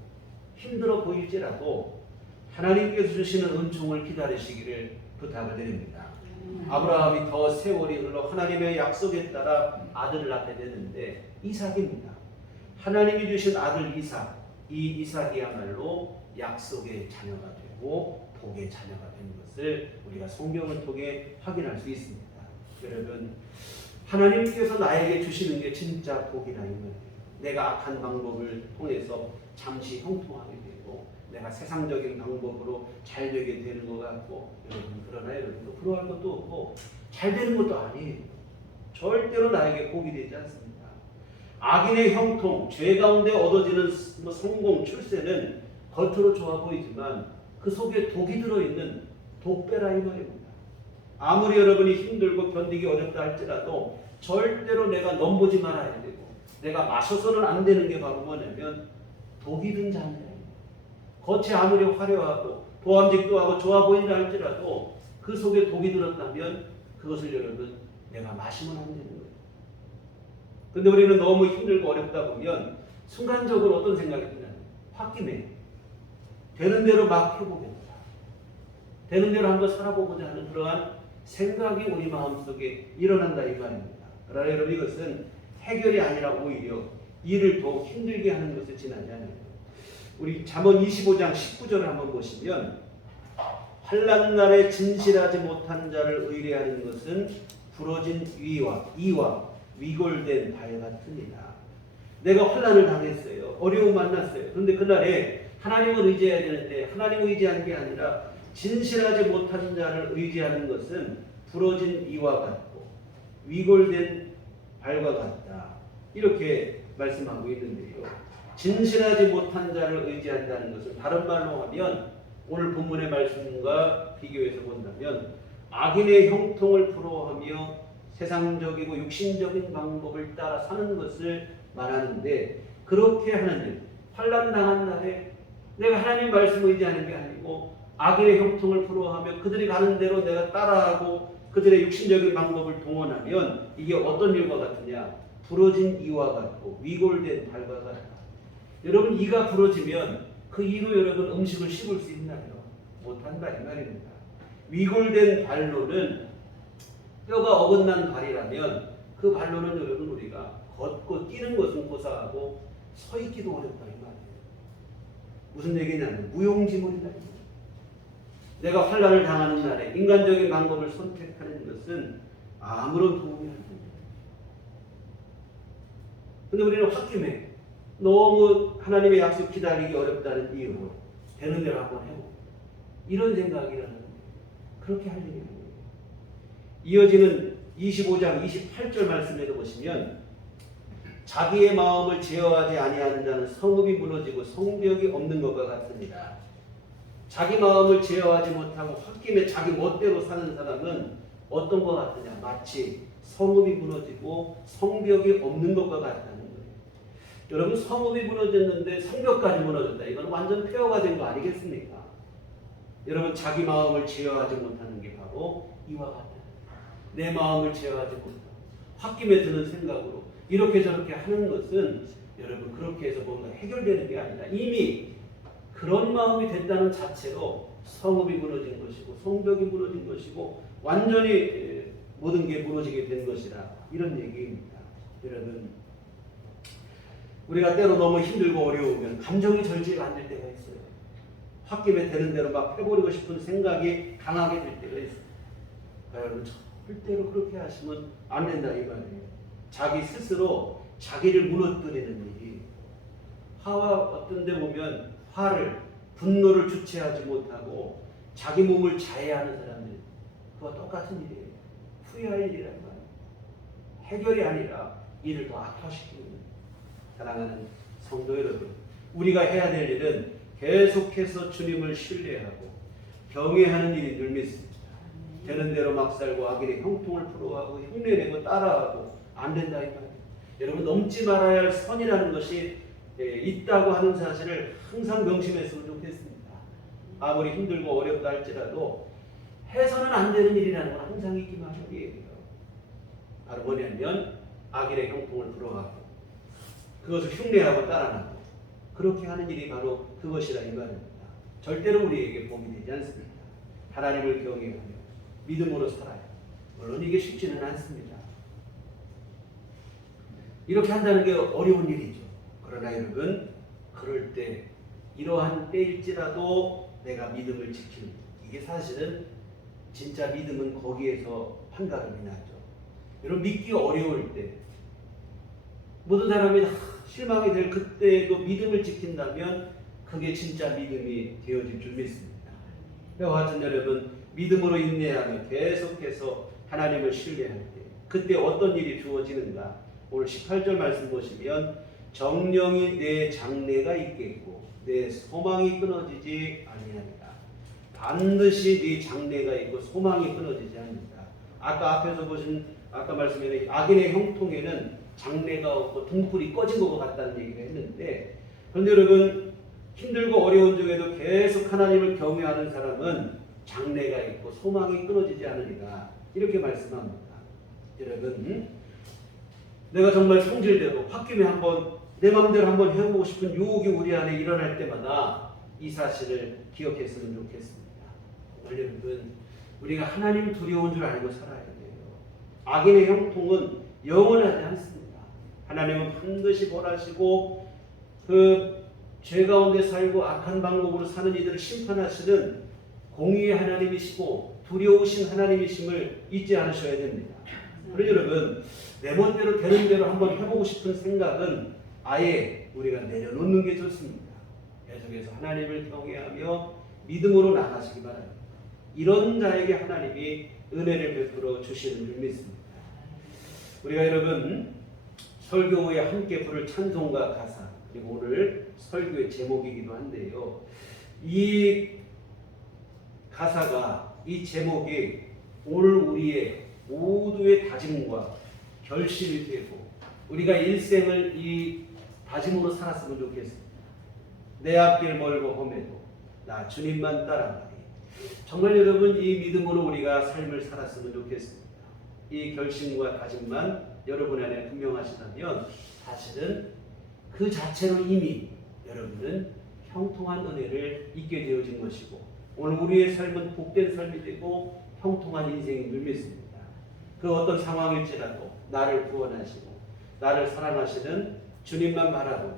힘들어 보일지라도 하나님께서 주시는 은총을 기다리시기를 부탁을 드립니다. 아브라함이 더 세월이 흘러 하나님의 약속에 따라 아들을 낳게 되는데 이삭입니다. 하나님이 주신 아들 이삭, 이 이삭이야말로 약속의 자녀가 되고 복의 자녀가 된 것을 우리가 성경을 통해 확인할 수 있습니다. 여러분 하나님께서 나에게 주시는 게 진짜 복이라는 거예요. 내가 악한 방법을 통해서 잠시 형통하게 되고 내가 세상적인 방법으로 잘 되게 되는 것 같고 그러나 여러분도 부러워할 것도 없고 잘 되는 것도 아니에요. 절대로 나에게 복이 되지 않습니다. 악인의 형통, 죄 가운데 얻어지는 성공, 출세는 겉으로 좋아 보이지만 그 속에 독이 들어있는 독배라 이 말입니다. 아무리 여러분이 힘들고 견디기 어렵다 할지라도 절대로 내가 넘보지 말아야 되고 내가 마셔서는 안 되는 게 바로 뭐냐면 독이 든 잔이에요. 겉이 아무리 화려하고 보암직도 하고 좋아 보인다 할지라도 그 속에 독이 들었다면 그것을 여러분 내가 마시면 안 되는 거예요. 근데 우리는 너무 힘들고 어렵다 보면 순간적으로 어떤 생각이 드냐면 홧김에 되는 대로 막 해보겠다. 되는 대로 한번 살아보고자 하는 그러한 생각이 우리 마음속에 일어난다 이 말입니다. 그러나 여러분 이것은 해결이 아니라 오히려 일을 더욱 힘들게 하는 것에 지나지 않아요. 우리 잠언 25장 19절을 한번 보시면 환난 날에 진실하지 못한 자를 의뢰하는 것은 부러진 이와 위골된 발 같으니라. 내가 환난을 당했어요. 어려움 만났어요. 그런데 그날에 하나님을 의지해야 되는데 하나님을 의지하는 게 아니라 진실하지 못한 자를 의지하는 것은 부러진 이와 같고 위골된 발과 같다. 이렇게 말씀하고 있는데요. 진실하지 못한 자를 의지한다는 것은 다른 말로 하면 오늘 본문의 말씀과 비교해서 본다면 악인의 형통을 부러워하며 세상적이고 육신적인 방법을 따라 사는 것을 말하는데 그렇게 하는 일, 환난 당한 날에 내가 하나님 말씀을 의지하는 게 아니고 악인의 형통을 부러워하며 그들이 가는 대로 내가 따라하고 그들의 육신적인 방법을 동원하면 이게 어떤 일과 같으냐? 부러진 이와 같고 위골된 발과 같다. 여러분 이가 부러지면 그 이로 여러분 음식을 씹을 수 있나요? 못한다 이 말입니다. 위골된 발로는 뼈가 어긋난 발이라면 그 발로는 여러분 우리가 걷고 뛰는 것은 고사하고 서 있기도 어렵다 이 말이에요. 무슨 얘기냐면 무용지물이다. 내가 환난을 당하는 날에 인간적인 방법을 선택하는 것은 아무런 도움이 안 됩니다. 근데 우리는 홧김에 너무 하나님의 약속 기다리기 어렵다는 이유로 되는 대로 한번 해보고 이런 생각이라는 거예요. 그렇게 할 일이 아니에요. 이어지는 25장 28절 말씀에도 보시면 자기의 마음을 제어하지 아니하는 자는 성읍이 무너지고 성벽이 없는 것과 같습니다. 자기 마음을 제어하지 못하고 홧김에 자기 멋대로 사는 사람은 어떤 것 같으냐? 마치 성읍이 무너지고 성벽이 없는 것과 같다는 거예요. 여러분 성읍이 무너졌는데 성벽까지 무너졌다. 이건 완전 폐허가 된 거 아니겠습니까? 여러분 자기 마음을 제어하지 못하는 게 바로 이와 같다. 내 마음을 제어하지 못하고 홧김에 드는 생각으로 이렇게 저렇게 하는 것은 여러분 그렇게 해서 뭔가 해결되는 게 아니라 이미 그런 마음이 된다는 자체로 성읍이 무너진 것이고 성벽이 무너진 것이고 완전히 모든 게 무너지게 된 것이라 이런 얘기입니다. 여러분 우리가 때로 너무 힘들고 어려우면 감정이 절제가 안 될 때가 있어요. 홧김에 되는 대로 막 해버리고 싶은 생각이 강하게 될 때가 있어요. 여러분 절대로 그렇게 하시면 안 된다 이 말이에요. 자기 스스로 자기를 무너뜨리는 일이 화와 어떤 데 보면 화를 분노를 주체하지 못하고 자기 몸을 자해하는 사람들 그와 똑같은 일이에요. 후회할 일이란 말이에요. 해결이 아니라 일을 더 악화시키는 거예요. 사랑하는 성도 여러분, 우리가 해야 될 일은 계속해서 주님을 신뢰하고 경외하는 일이 늘 믿습니다. 되는 대로 막 살고 악인의 형통을 풀어가고 흉내내고 따라하고 안 된다 이 말이에요. 여러분 넘지 말아야 할 선이라는 것이 있다고 하는 사실을 항상 명심했으면 좋겠습니다. 아무리 힘들고 어렵다 할지라도 해서는 안 되는 일이라는 건 항상 있기 마련이에요. 바로 뭐냐면 악인의 형통을 풀어가고 그것을 흉내하고 따라하고 그렇게 하는 일이 바로 그것이라 이 말입니다. 절대로 우리에게 복이 되지 않습니다. 하나님을 경외하며 믿음으로 살아요. 물론 이게 쉽지는 않습니다. 이렇게 한다는 게 어려운 일이죠. 그러나 여러분 그럴 때 이러한 때일지라도 내가 믿음을 지키는 이게 사실은 진짜 믿음은 거기에서 판가름이 나죠. 여러분 믿기 어려울 때 모든 사람이 다 실망이 될 그때에도 믿음을 지킨다면 그게 진짜 믿음이 되어질 줄 믿습니다. 그와 같은 여러분 믿음으로 인내하며 계속해서 하나님을 신뢰할 때 그때 어떤 일이 주어지는가? 오늘 18절 말씀 보시면 정령이 내 장래가 있겠고 내 소망이 끊어지지 아니하리라. 반드시 네 장래가 있고 소망이 끊어지지 않는다. 아까 앞에서 보신 아까 말씀에 악인의 형통에는 장래가 없고 등불이 꺼진 것 같다는 얘기를 했는데 그런데 여러분 힘들고 어려운 중에도 계속 하나님을 경외하는 사람은 장래가 있고 소망이 끊어지지 않으리라 이렇게 말씀합니다. 여러분 내가 정말 성질대로 홧김에 한번 내 마음대로 한번 해보고 싶은 유혹이 우리 안에 일어날 때마다 이 사실을 기억했으면 좋겠습니다. 여러분 우리가 하나님 두려운 줄 알고 살아야 돼요. 악인의 형통은 영원하지 않습니다. 하나님은 반드시 벌하시고 그 죄 가운데 살고 악한 방법으로 사는 이들을 심판하시는 공의의 하나님이시고 두려우신 하나님이심을 잊지 않으셔야 됩니다. 그러니 여러분 내 멋대로 되는 대로 한번 해보고 싶은 생각은 아예 우리가 내려놓는 게 좋습니다. 계속해서 하나님을 경외하며 믿음으로 나가시기 바랍니다. 이런 자에게 하나님이 은혜를 베풀어 주시는 줄 믿습니다. 우리가 여러분 설교 후에 함께 부를 찬송과 가사 그리고 오늘 설교의 제목이기도 한데요. 이 가사가 이 제목이 오늘 우리의 모두의 다짐과 결심이 되고 우리가 일생을 이 다짐으로 살았으면 좋겠습니다. 내 앞길 멀고 험해도 나 주님만 따라가리. 정말 여러분 이 믿음으로 우리가 삶을 살았으면 좋겠습니다. 이 결심과 다짐만 여러분 안에 분명하시다면 사실은 그 자체로 이미 여러분은 형통한 은혜를 잊게 되어진 것이고 오늘 우리의 삶은 복된 삶이 되고 형통한 인생인 줄 믿습니다. 그 어떤 상황일지라도 나를 구원하시고 나를 사랑하시는 주님만 바라보고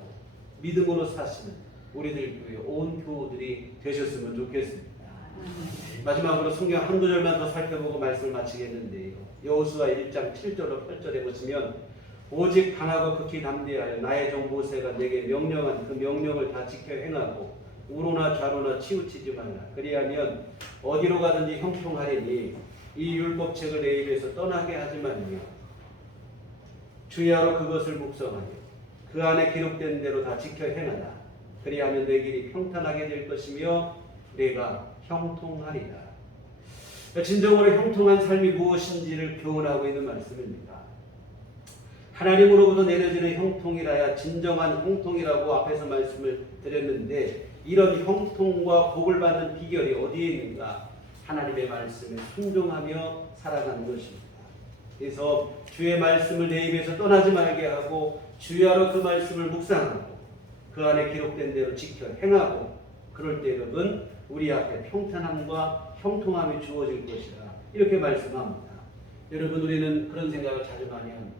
믿음으로 사시는 우리들 교회 온 교우들이 되셨으면 좋겠습니다. 마지막으로 성경 한 구절만 더 살펴보고 말씀을 마치겠는데요. 여호수아 1장 7절로 8절에 보시면 오직 강하고 극히 담대하여 나의 종 모세가 내게 명령한 그 명령을 다 지켜 행하고 우로나 좌로나 치우치지 말라. 그리하면 어디로 가든지 형통하리니 이 율법책을 내 입에서 떠나게 하지 말며 주야로 그것을 묵상하며 그 안에 기록된 대로 다 지켜 행하라. 그리하면 내 길이 평탄하게 될 것이며 내가 형통하리라. 진정으로 형통한 삶이 무엇인지를 교훈하고 있는 말씀입니다. 하나님으로부터 내려지는 형통이라야 진정한 형통이라고 앞에서 말씀을 드렸는데 이런 형통과 복을 받는 비결이 어디에 있는가? 하나님의 말씀에 순종하며 살아가는 것입니다. 그래서 주의 말씀을 내 입에서 떠나지 말게 하고 주야로 그 말씀을 묵상하고 그 안에 기록된 대로 지켜 행하고 그럴 때 여러분 우리 앞에 평탄함과 형통함이 주어질 것이라 이렇게 말씀합니다. 여러분 우리는 그런 생각을 자주 많이 합니다.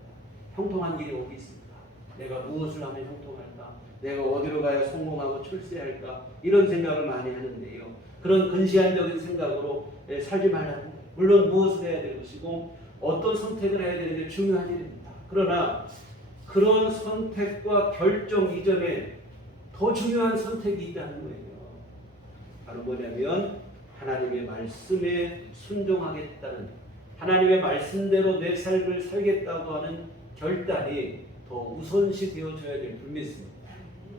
형통한 길이 어디 있습니까? 내가 무엇을 하면 형통할까? 내가 어디로 가야 성공하고 출세할까? 이런 생각을 많이 하는데요. 그런 근시안적인 생각으로 살지 말라는 거예요. 물론 무엇을 해야 될 것이고 어떤 선택을 해야 되는 게 중요한 일입니다. 그러나 그런 선택과 결정 이전에 더 중요한 선택이 있다는 거예요. 바로 뭐냐면 하나님의 말씀에 순종하겠다는 하나님의 말씀대로 내 삶을 살겠다고 하는 결단이 더 우선시 되어줘야 될 줄 믿습니다.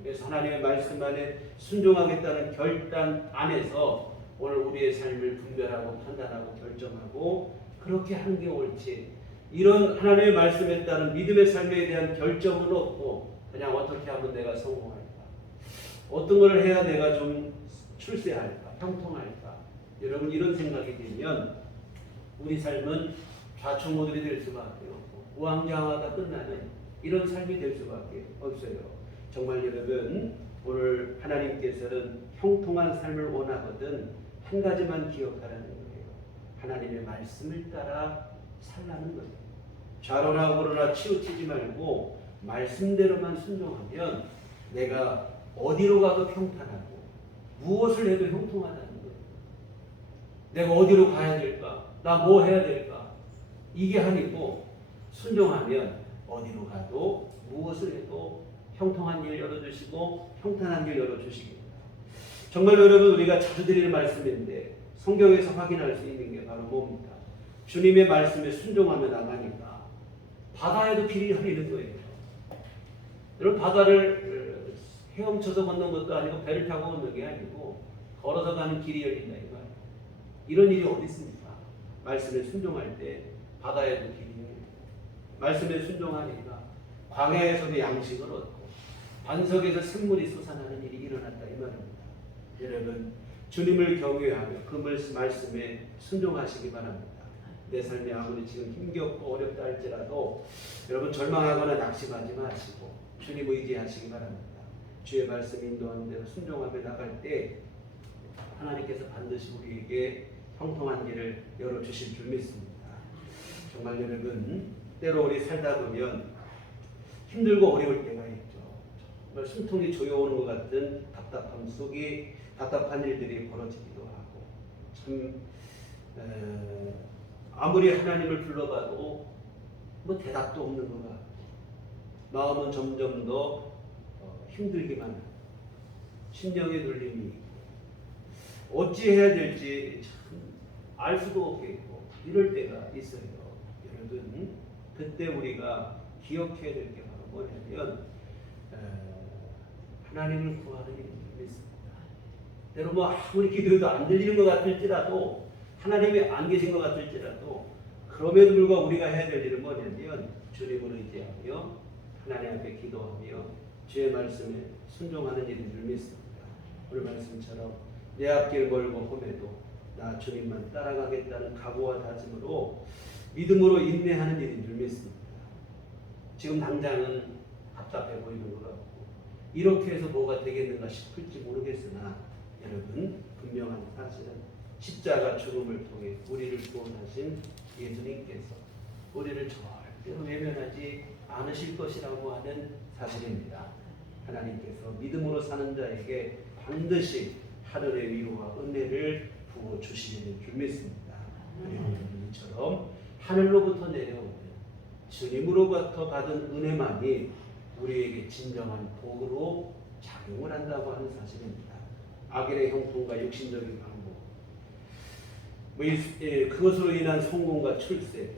그래서 하나님의 말씀 안에 순종하겠다는 결단 안에서 오늘 우리의 삶을 분별하고 판단하고 결정하고 그렇게 하는 게 옳지 이런 하나님의 말씀에 따른 믿음의 삶에 대한 결정은 없고 그냥 어떻게 하면 내가 성공할까 어떤 걸 해야 내가 좀 출세할까 형통할까 여러분 이런 생각이 들면 우리 삶은 좌충우돌이 될 수밖에 없고 우왕좌왕하다 끝나는 이런 삶이 될 수밖에 없어요. 정말 여러분 오늘 하나님께서는 형통한 삶을 원하거든 한 가지만 기억하라는 거예요. 하나님의 말씀을 따라 살라는 거예요. 좌로나 우로나 치우치지 말고 말씀대로만 순종하면 내가 어디로 가도 평탄하고 무엇을 해도 형통하다는 거예요. 내가 어디로 가야 될까? 나 뭐 해야 될까? 이게 아니고 순종하면 어디로 가도 무엇을 해도 형통한 길 열어주시고 평탄한 길 열어주시겠다. 정말 여러분 우리가 자주 드리는 말씀인데 성경에서 확인할 수 있는 게 바로 뭡니까? 주님의 말씀에 순종하며 나가니까 바다에도 길이 열리는 거예요. 여러분 바다를 헤엄쳐서 걷는 것도 아니고 배를 타고 걷는 게 아니고 걸어서 가는 길이 열린다 이 말이에요. 이런 일이 어디 있습니까? 말씀에 순종할 때 바다에도 길이 열려요. 말씀에 순종하니까 광야에서도 양식을 얻고 반석에서 샘물이 솟아나는 일이 일어났다 이 말입니다. 여러분 주님을 경외하며 그 말씀에 순종하시기 바랍니다. 내 삶이 아무리 지금 힘겹고 어렵다 할지라도 여러분 절망하거나 낙심하지 마시고 주님 의지하시기 바랍니다. 주의 말씀 인도하는 대로 순종하며 나갈 때 하나님께서 반드시 우리에게 형통한 길을 열어주실 줄 믿습니다. 정말 여러분 때로 우리 살다 보면 힘들고 어려울 때가 있죠. 정말 숨통이 조여오는 것 같은 답답함 속에 답답한 일들이 벌어지기도 하고 참 아무리 하나님을 불러봐도 뭐 대답도 없는 것 같고 마음은 점점 더 힘들기만 하고 심령의 눌림이 있고 어찌해야 될지 참 알 수도 없겠고 이럴 때가 있어요. 여러분 그때 우리가 기억해야 될 게 바로 뭐냐면 하나님을 구하는 일을 믿습니다. 때로 뭐 아무리 기도해도 안 들리는 것 같을지라도 하나님이 안 계신 것 같을지라도 그럼에도 불구하고 우리가 해야 될 일은 뭐냐면 주님을 의지하며 하나님 앞에 기도하며 주의 말씀에 순종하는 일인 줄 믿습니다. 오늘 말씀처럼 내 앞길 멀고 험해도 나 주님만 따라가겠다는 각오와 다짐으로 믿음으로 인내하는 일인 줄 믿습니다. 지금 당장은 답답해 보이는 것 같고 이렇게 해서 뭐가 되겠는가 싶을지 모르겠으나 여러분, 분명한 사실은 십자가 죽음을 통해 우리를 구원하신 예수님께서 우리를 절대로 외면하지 않으실 것이라고 하는 사실입니다. 하나님께서 믿음으로 사는 자에게 반드시 하늘의 위로와 은혜를 부어 주시는 줄 믿습니다. 그리고 이처럼 하늘로부터 내려오는 주님으로부터 받은 은혜만이 우리에게 진정한 복으로 작용을 한다고 하는 사실입니다. 악인의 형통과 육신적인 방법, 그것으로 인한 성공과 출세,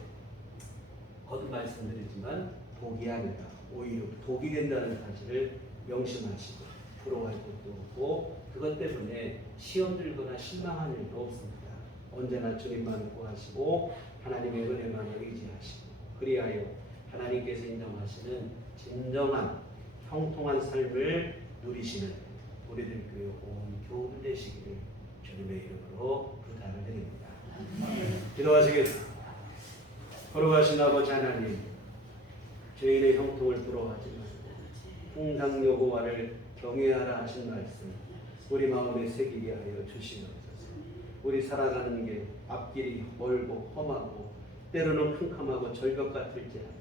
거듭 말씀드리지만 복이 아니라 오히려 독이 된다는 사실을 명심하시고 부러워할 것도 없고 그것 때문에 시험 들거나 실망할 일도 없습니다. 언제나 주님만을 구하시고 하나님의 은혜만을 의지하시고 그리하여 하나님께서 인정하시는 진정한 형통한 삶을 누리시는 우리들 교회 온 교우들 되시기를 주님의 이름으로 부탁을 드립니다. 기도하시겠습니다. 거룩하신 아버지 하나님, 죄인의 형통을 부러워하지 마시고 풍상 여호와를 경외하라 하신 말씀 우리 마음에 새기게 하여 주시옵소서. 우리 살아가는 게 앞길이 멀고 험하고 때로는 캄캄하고 절벽 같을지라도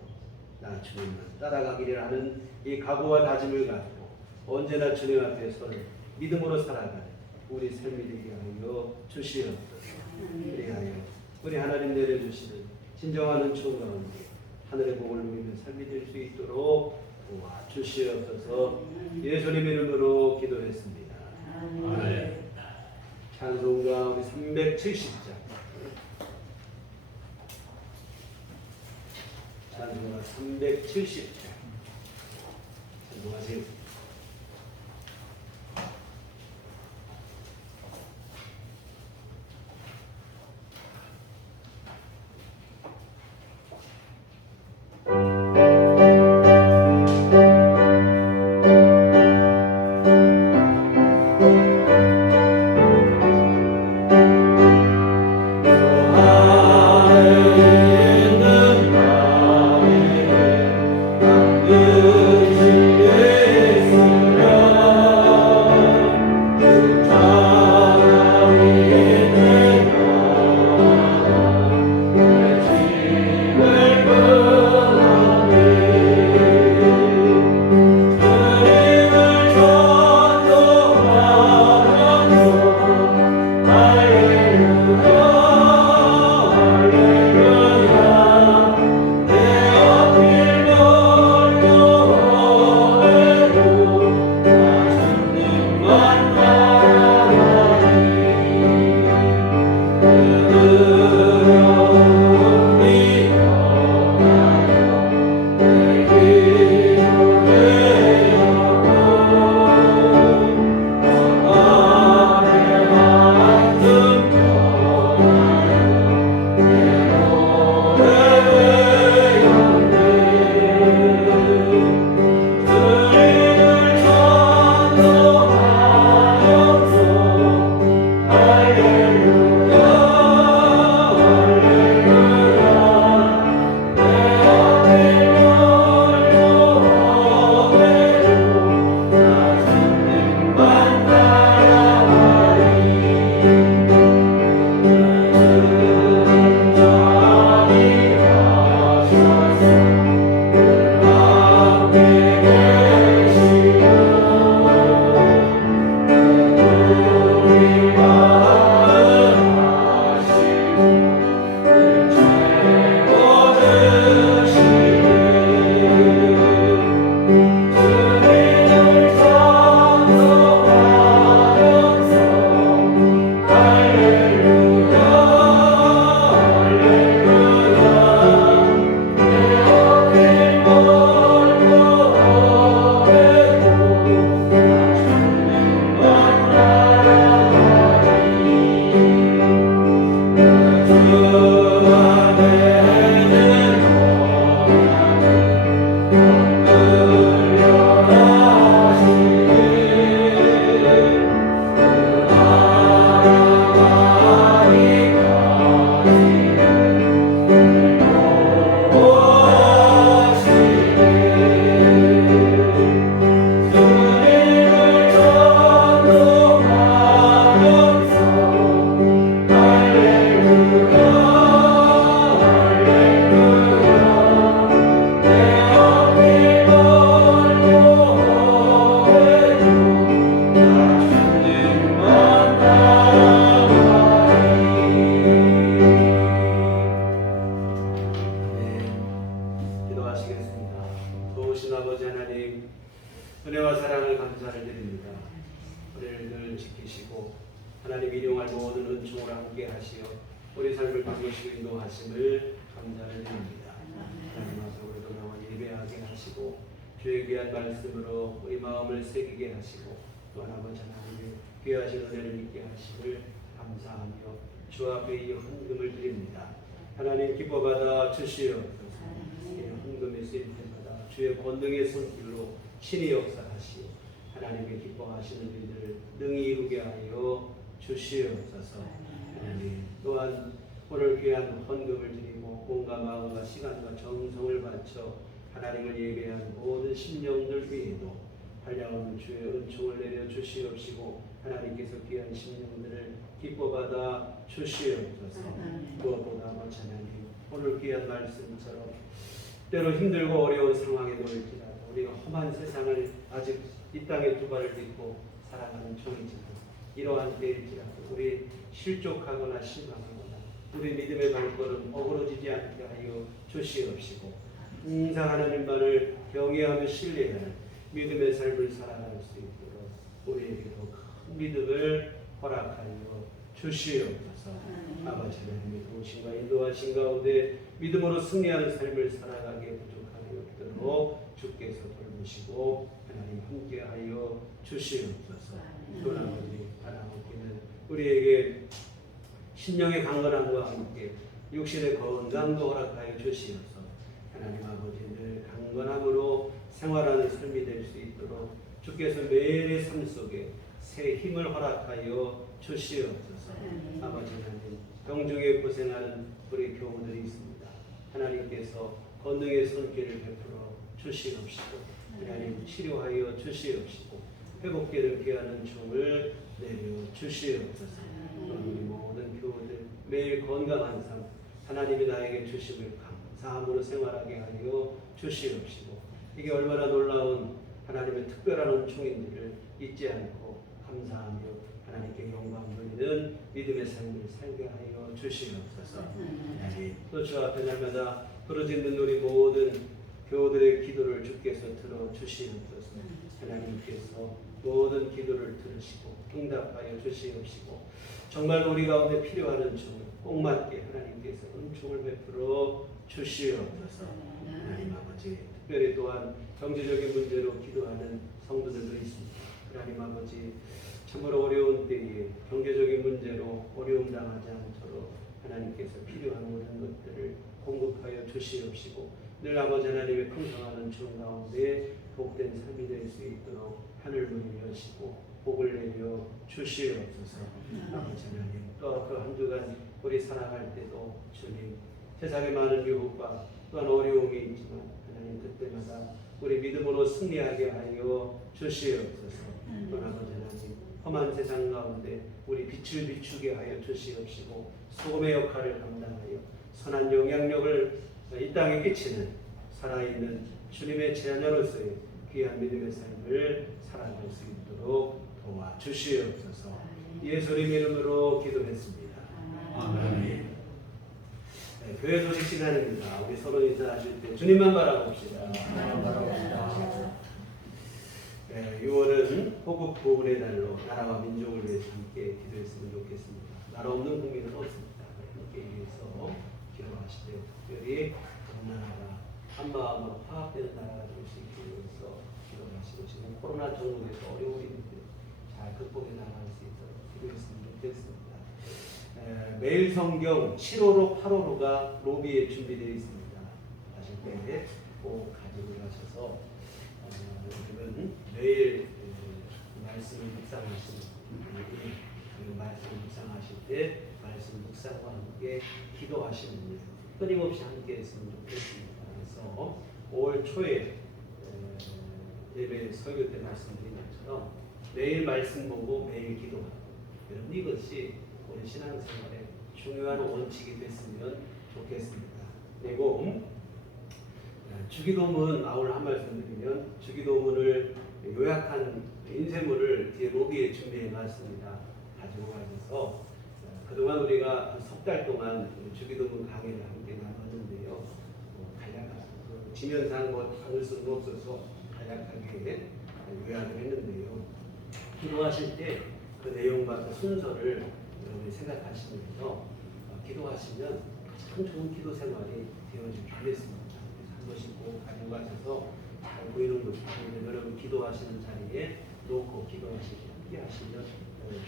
나 주님만 따라가기를 하는 이 각오와 다짐을 갖고 언제나 주님 앞에 서는 믿음으로 살아가는 우리 삶이 되게 하여 주시옵소서. 그리하여 우리 하나님 내려주시는 진정한 은총 가운데 하늘의 복을 누리는 삶이 될 수 있도록 도와주시옵소서. 예수님 이름으로 기도했습니다. 아멘. 찬송가 우리 370장 찬송가 370장 찬송하세요. 그 함께 하시어 우리 삶을 바꾸시고 인도하심을 감사를 드립니다. 하나님 앞으로도 나와 예배하게 하시고 주의 귀한 말씀으로 우리 마음을 새기게 하시고 또한 아버지 하나님의 귀하신 은혜를 믿게 하심을 감사하며 주 앞에 이 헌금을 드립니다. 하나님 기뻐받아 주시옵소서. 이 헌금의 쓰임 때마다 주의 권능의 손길로 신이 역사하시오 하나님의 기뻐하시는 일들을 능히 이루게 하여 주시옵소서. 하나님 또한 오늘 귀한 헌금을 드리고 몸과 마음과 시간과 정성을 바쳐 하나님을 예배한 모든 심령들 위에도 한량없는 주의 은총을 내려 주시옵시고 하나님께서 귀한 심령들을 기뻐받아 주시옵소서. 무엇보다 아버지 하나님 오늘 귀한 말씀처럼 때로 힘들고 어려운 상황에 놓일지라도 우리가 험한 세상을 아직 이 땅에 두 발을 딛고 살아가는 종이지만 이러한 때일지라도 우리 실족하거나 실망하거나 우리 믿음의 발걸음 어그러지지 않게 하여 주시옵시고 항상 하나님만을 경외하며 신뢰하는 믿음의 삶을 살아갈 수 있도록 우리에게 더 큰 믿음을 허락하여 주시옵소서. 아버지 하나님의 도우심과 인도하신 가운데 믿음으로 승리하는 삶을 살아가게 부족함이 없도록 주께서 돌보시고 하나님 함께하여 주시옵소서. 또 아버지 하나님께는 우리에게 심령의 강건함과 함께 육신의 건강도 허락하여 주시옵소서. 하나님 아버지 늘 강건함으로 생활하는 삶이 될 수 있도록 주께서 매일의 삶 속에 새 힘을 허락하여 주시옵소서. 아버지 하나님 병중에 고생하는 우리 교우들이 있습니다. 하나님께서 권능의 손길을 베풀어 주시옵시고 하나님 치료하여 주시옵시고 회복되는 귀하는 종을 내려 주시옵소서. 우리 모든 교우들 매일 건강한 삶 하나님이 나에게 주심을 감사함으로 생활하게 하여 주시옵시고 이게 얼마나 놀라운 하나님의 특별한 은총인지를 잊지 않고 감사하며 하나님께 영광 돌리는 믿음의 삶을 살게 하여 주시옵소서. 또 주 앞에 날마다 부르짖는 우리 모든 교우들의 기도를 주께서 들어주시옵소서. 하나님께서 모든 기도를 들으시고 응답하여 주시옵시고 정말 우리 가운데 필요한 은총을 꼭 맞게 하나님께서 은총을 베풀어 주시옵소서. 하나님 아버지 특별히 또한 경제적인 문제로 기도하는 성도들도 있습니다. 하나님 아버지 참으로 어려운 때에 경제적인 문제로 어려움 당하지 않도록 하나님께서 필요한 모든 것들을 공급하여 주시옵시고 늘 아버지 하나님의 풍성한 은총 가운데 복된 삶이 될 수 있도록 하늘 문을 여시고 복을 내려 주시옵소서. 아버지 하나님 또 그 한 주간 우리 살아갈 때도 주님 세상에 많은 유혹과 또한 어려움이 있지만 하나님 그때마다 우리 믿음으로 승리하게 하여 주시옵소서. 또 아버지 하나님 험한 세상 가운데 우리 빛을 비추게 하여 주시옵시고 소금의 역할을 감당하여 선한 영향력을 이 땅에 끼치는 살아있는 주님의 자녀로서의 귀한 믿음의 삶을 살아갈 수 있도록 도와주시옵소서. 예수님 이름으로 기도했습니다. 아멘. 네, 교회 소식 시간입니다. 우리 서로 인사하실 때 주님만 바라봅시다. 네, 6월은 호국 보훈의 달로 나라와 민족을 위해서 함께 기도했으면 좋겠습니다. 나라 없는 국민은 없습니다. 함께 위해서 기도하실 때 특별히 나라가 한 마음으로 화합되는 나라가 될 수 있기 위해서 기도하시고 지금 코로나 전국에서 어려움이 있는데 잘 극복해 나갈 수 있도록 기도했으면 좋겠습니다. 매일 성경 7호로 8호로가 로비에 준비되어 있습니다. 하실 때 꼭 가지고 가셔서 여러분 매일 말씀을 묵상하시는 말씀을 묵상하실 때 말씀 묵상과 함께 기도하시는 일 끊임없이 함께 했으면 좋겠습니다. 그래서 5월 초에 예배 설교 때 말씀드린 것처럼 매일 말씀 보고 매일 기도하고 여러분 이것이 우리 신앙생활의 중요한 원칙이 됐으면 좋겠습니다. 그리고 주기도문 오늘 한 말씀 드리면 주기도문을 요약한 인쇄물을 뒤에 로비에 준비해 놨습니다. 가지고 가셔서 그동안 우리가 석 달 동안 주기도문 강의를 함께 나눴는데요. 간략하게 지면상 담을 수는 없어서 간략하게 요약을 했는데요. 기도하실 때 그 내용과 그 순서를 여러분이 생각하시면서 기도하시면 참 좋은 기도 생활이 되어질 줄 믿습니다. 그래서 한 번씩 꼭 가지고 가셔서 잘 보이는 곳, 여러분 기도하시는 자리에 놓고 기도하시고 함께 하시면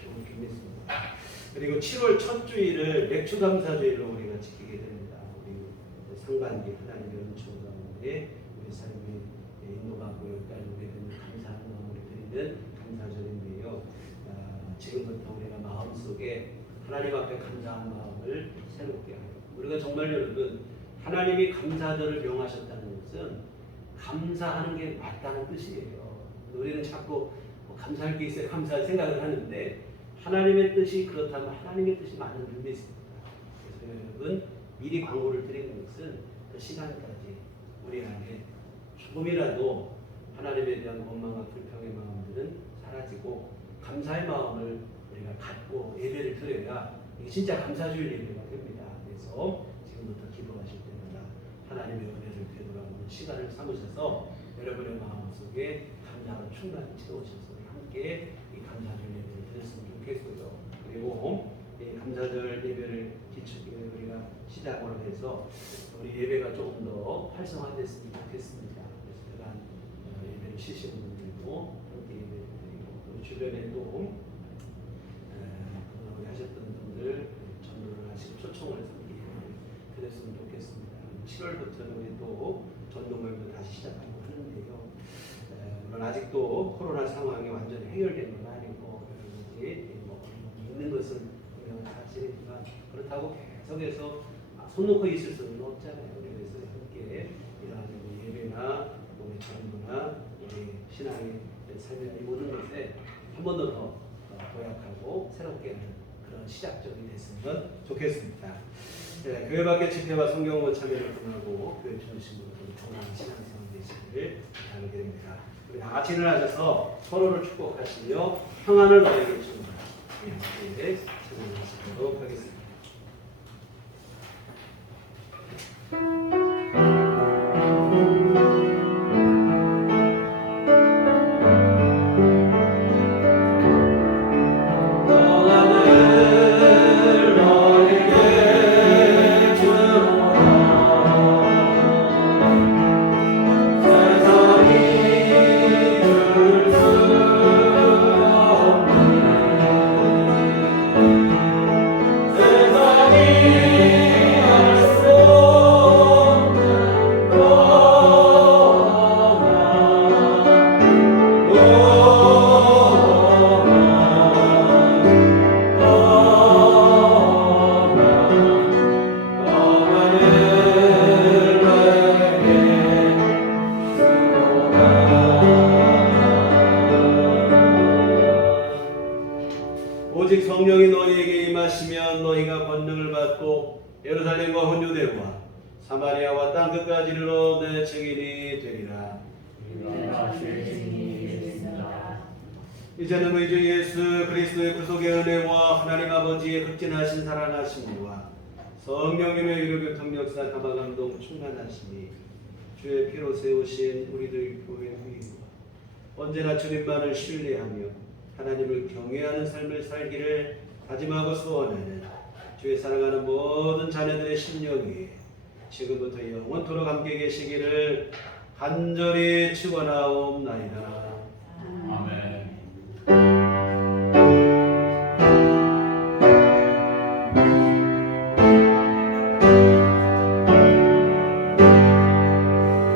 좋은 줄 믿습니다. 그리고 7월 첫 주일을 맥주감사주일로 우리가 지키게 됩니다. 우리 상반기 하나님의 은총 가운데 우리 삶이 인도받고 여기까지 오게 되는 감사하는 마음을 드리는 감사절인데요. 지금부터 우리가 마음속에 하나님 앞에 감사한 마음을 새롭게 하고, 우리가 정말 여러분 하나님이 감사절을 명하셨다는 것은 감사하는 게 맞다는 뜻이에요. 우리는 자꾸 감사할 게 있어야 감사할 생각을 하는데 하나님의 뜻이 그렇다면 하나님의 뜻이 맞는 줄 믿습니다. 그래서 여러분 미리 광고를 드리는 것은 그 시간까지 우리 안에 조금이라도 하나님에 대한 원망과 불평의 마음들은 사라지고 감사의 마음을 우리가 갖고 예배를 드려야 이게 진짜 감사주일 예배가 됩니다. 그래서 지금부터 기도하실 때마다 하나님의 은혜를 되돌아보는 시간을 삼으셔서 여러분의 마음속에 감사가 충만히 채워져서 함께 이 감사절 예배를 드렸으면 좋겠고요. 그리고 이 감사절 예배를 우리가 시작으로 해서 우리 예배가 조금 더 활성화됐으면 좋겠습니다. 그래서 그간 예배를 쉬시는 분들도 함께 예배를 드리고 또 주변에 또 우리 하셨던 분들 전도를 하시고 초청을 해서 드렸으면 좋겠습니다. 7월부터는 우리 또 전도 모임도 다시 시작하고 하는데요. 물론 아직도 코로나 상황이 완전히 해결된 건 아니고 여러분들이 있는 것은 분명한 사실이지만 그렇다고 계속해서 손 놓고 있을 수는 없잖아요. 그래서 함께 이러한 예배나 우리 전도나 우리 신앙의 삶의 이 모든 것에 한 번 더 도약하고 새롭게 하는 그런 시작점이 됐으면 좋겠습니다. 네, 교회 밖의 집회와 성경원 참여를 통하고 교회 주신 분들 건강한 신앙생활 되시기를 바라드립니다. 우리 다 같이 일어나셔서 서로를 축복하시며 평안을 너에게 주옵니다. 함께 찬양하시도록 하겠습니다. 오직 성령이 너희에게 임하시면 너희가 권능을 받고 예루살렘과 혼유대와 사마리아와 땅 끝까지 이르러 내 증인이 되리라. 이제는 우리 주 예수 그리스도의 구속의 은혜와 하나님 아버지의 극진하신 사랑하심과 성령님의 위로 교통 역사 감화 감동 충만하심이 주의 피로 세우신 우리들 교회 위와 언제나 주님만을 신뢰하며 하나님을 경외하는 삶을 살기를 다짐하고 소원하는 주의 사랑하는 모든 자녀들의 심령 위에 지금부터 영원토록 함께 계시기를 간절히 축원하옵나이다.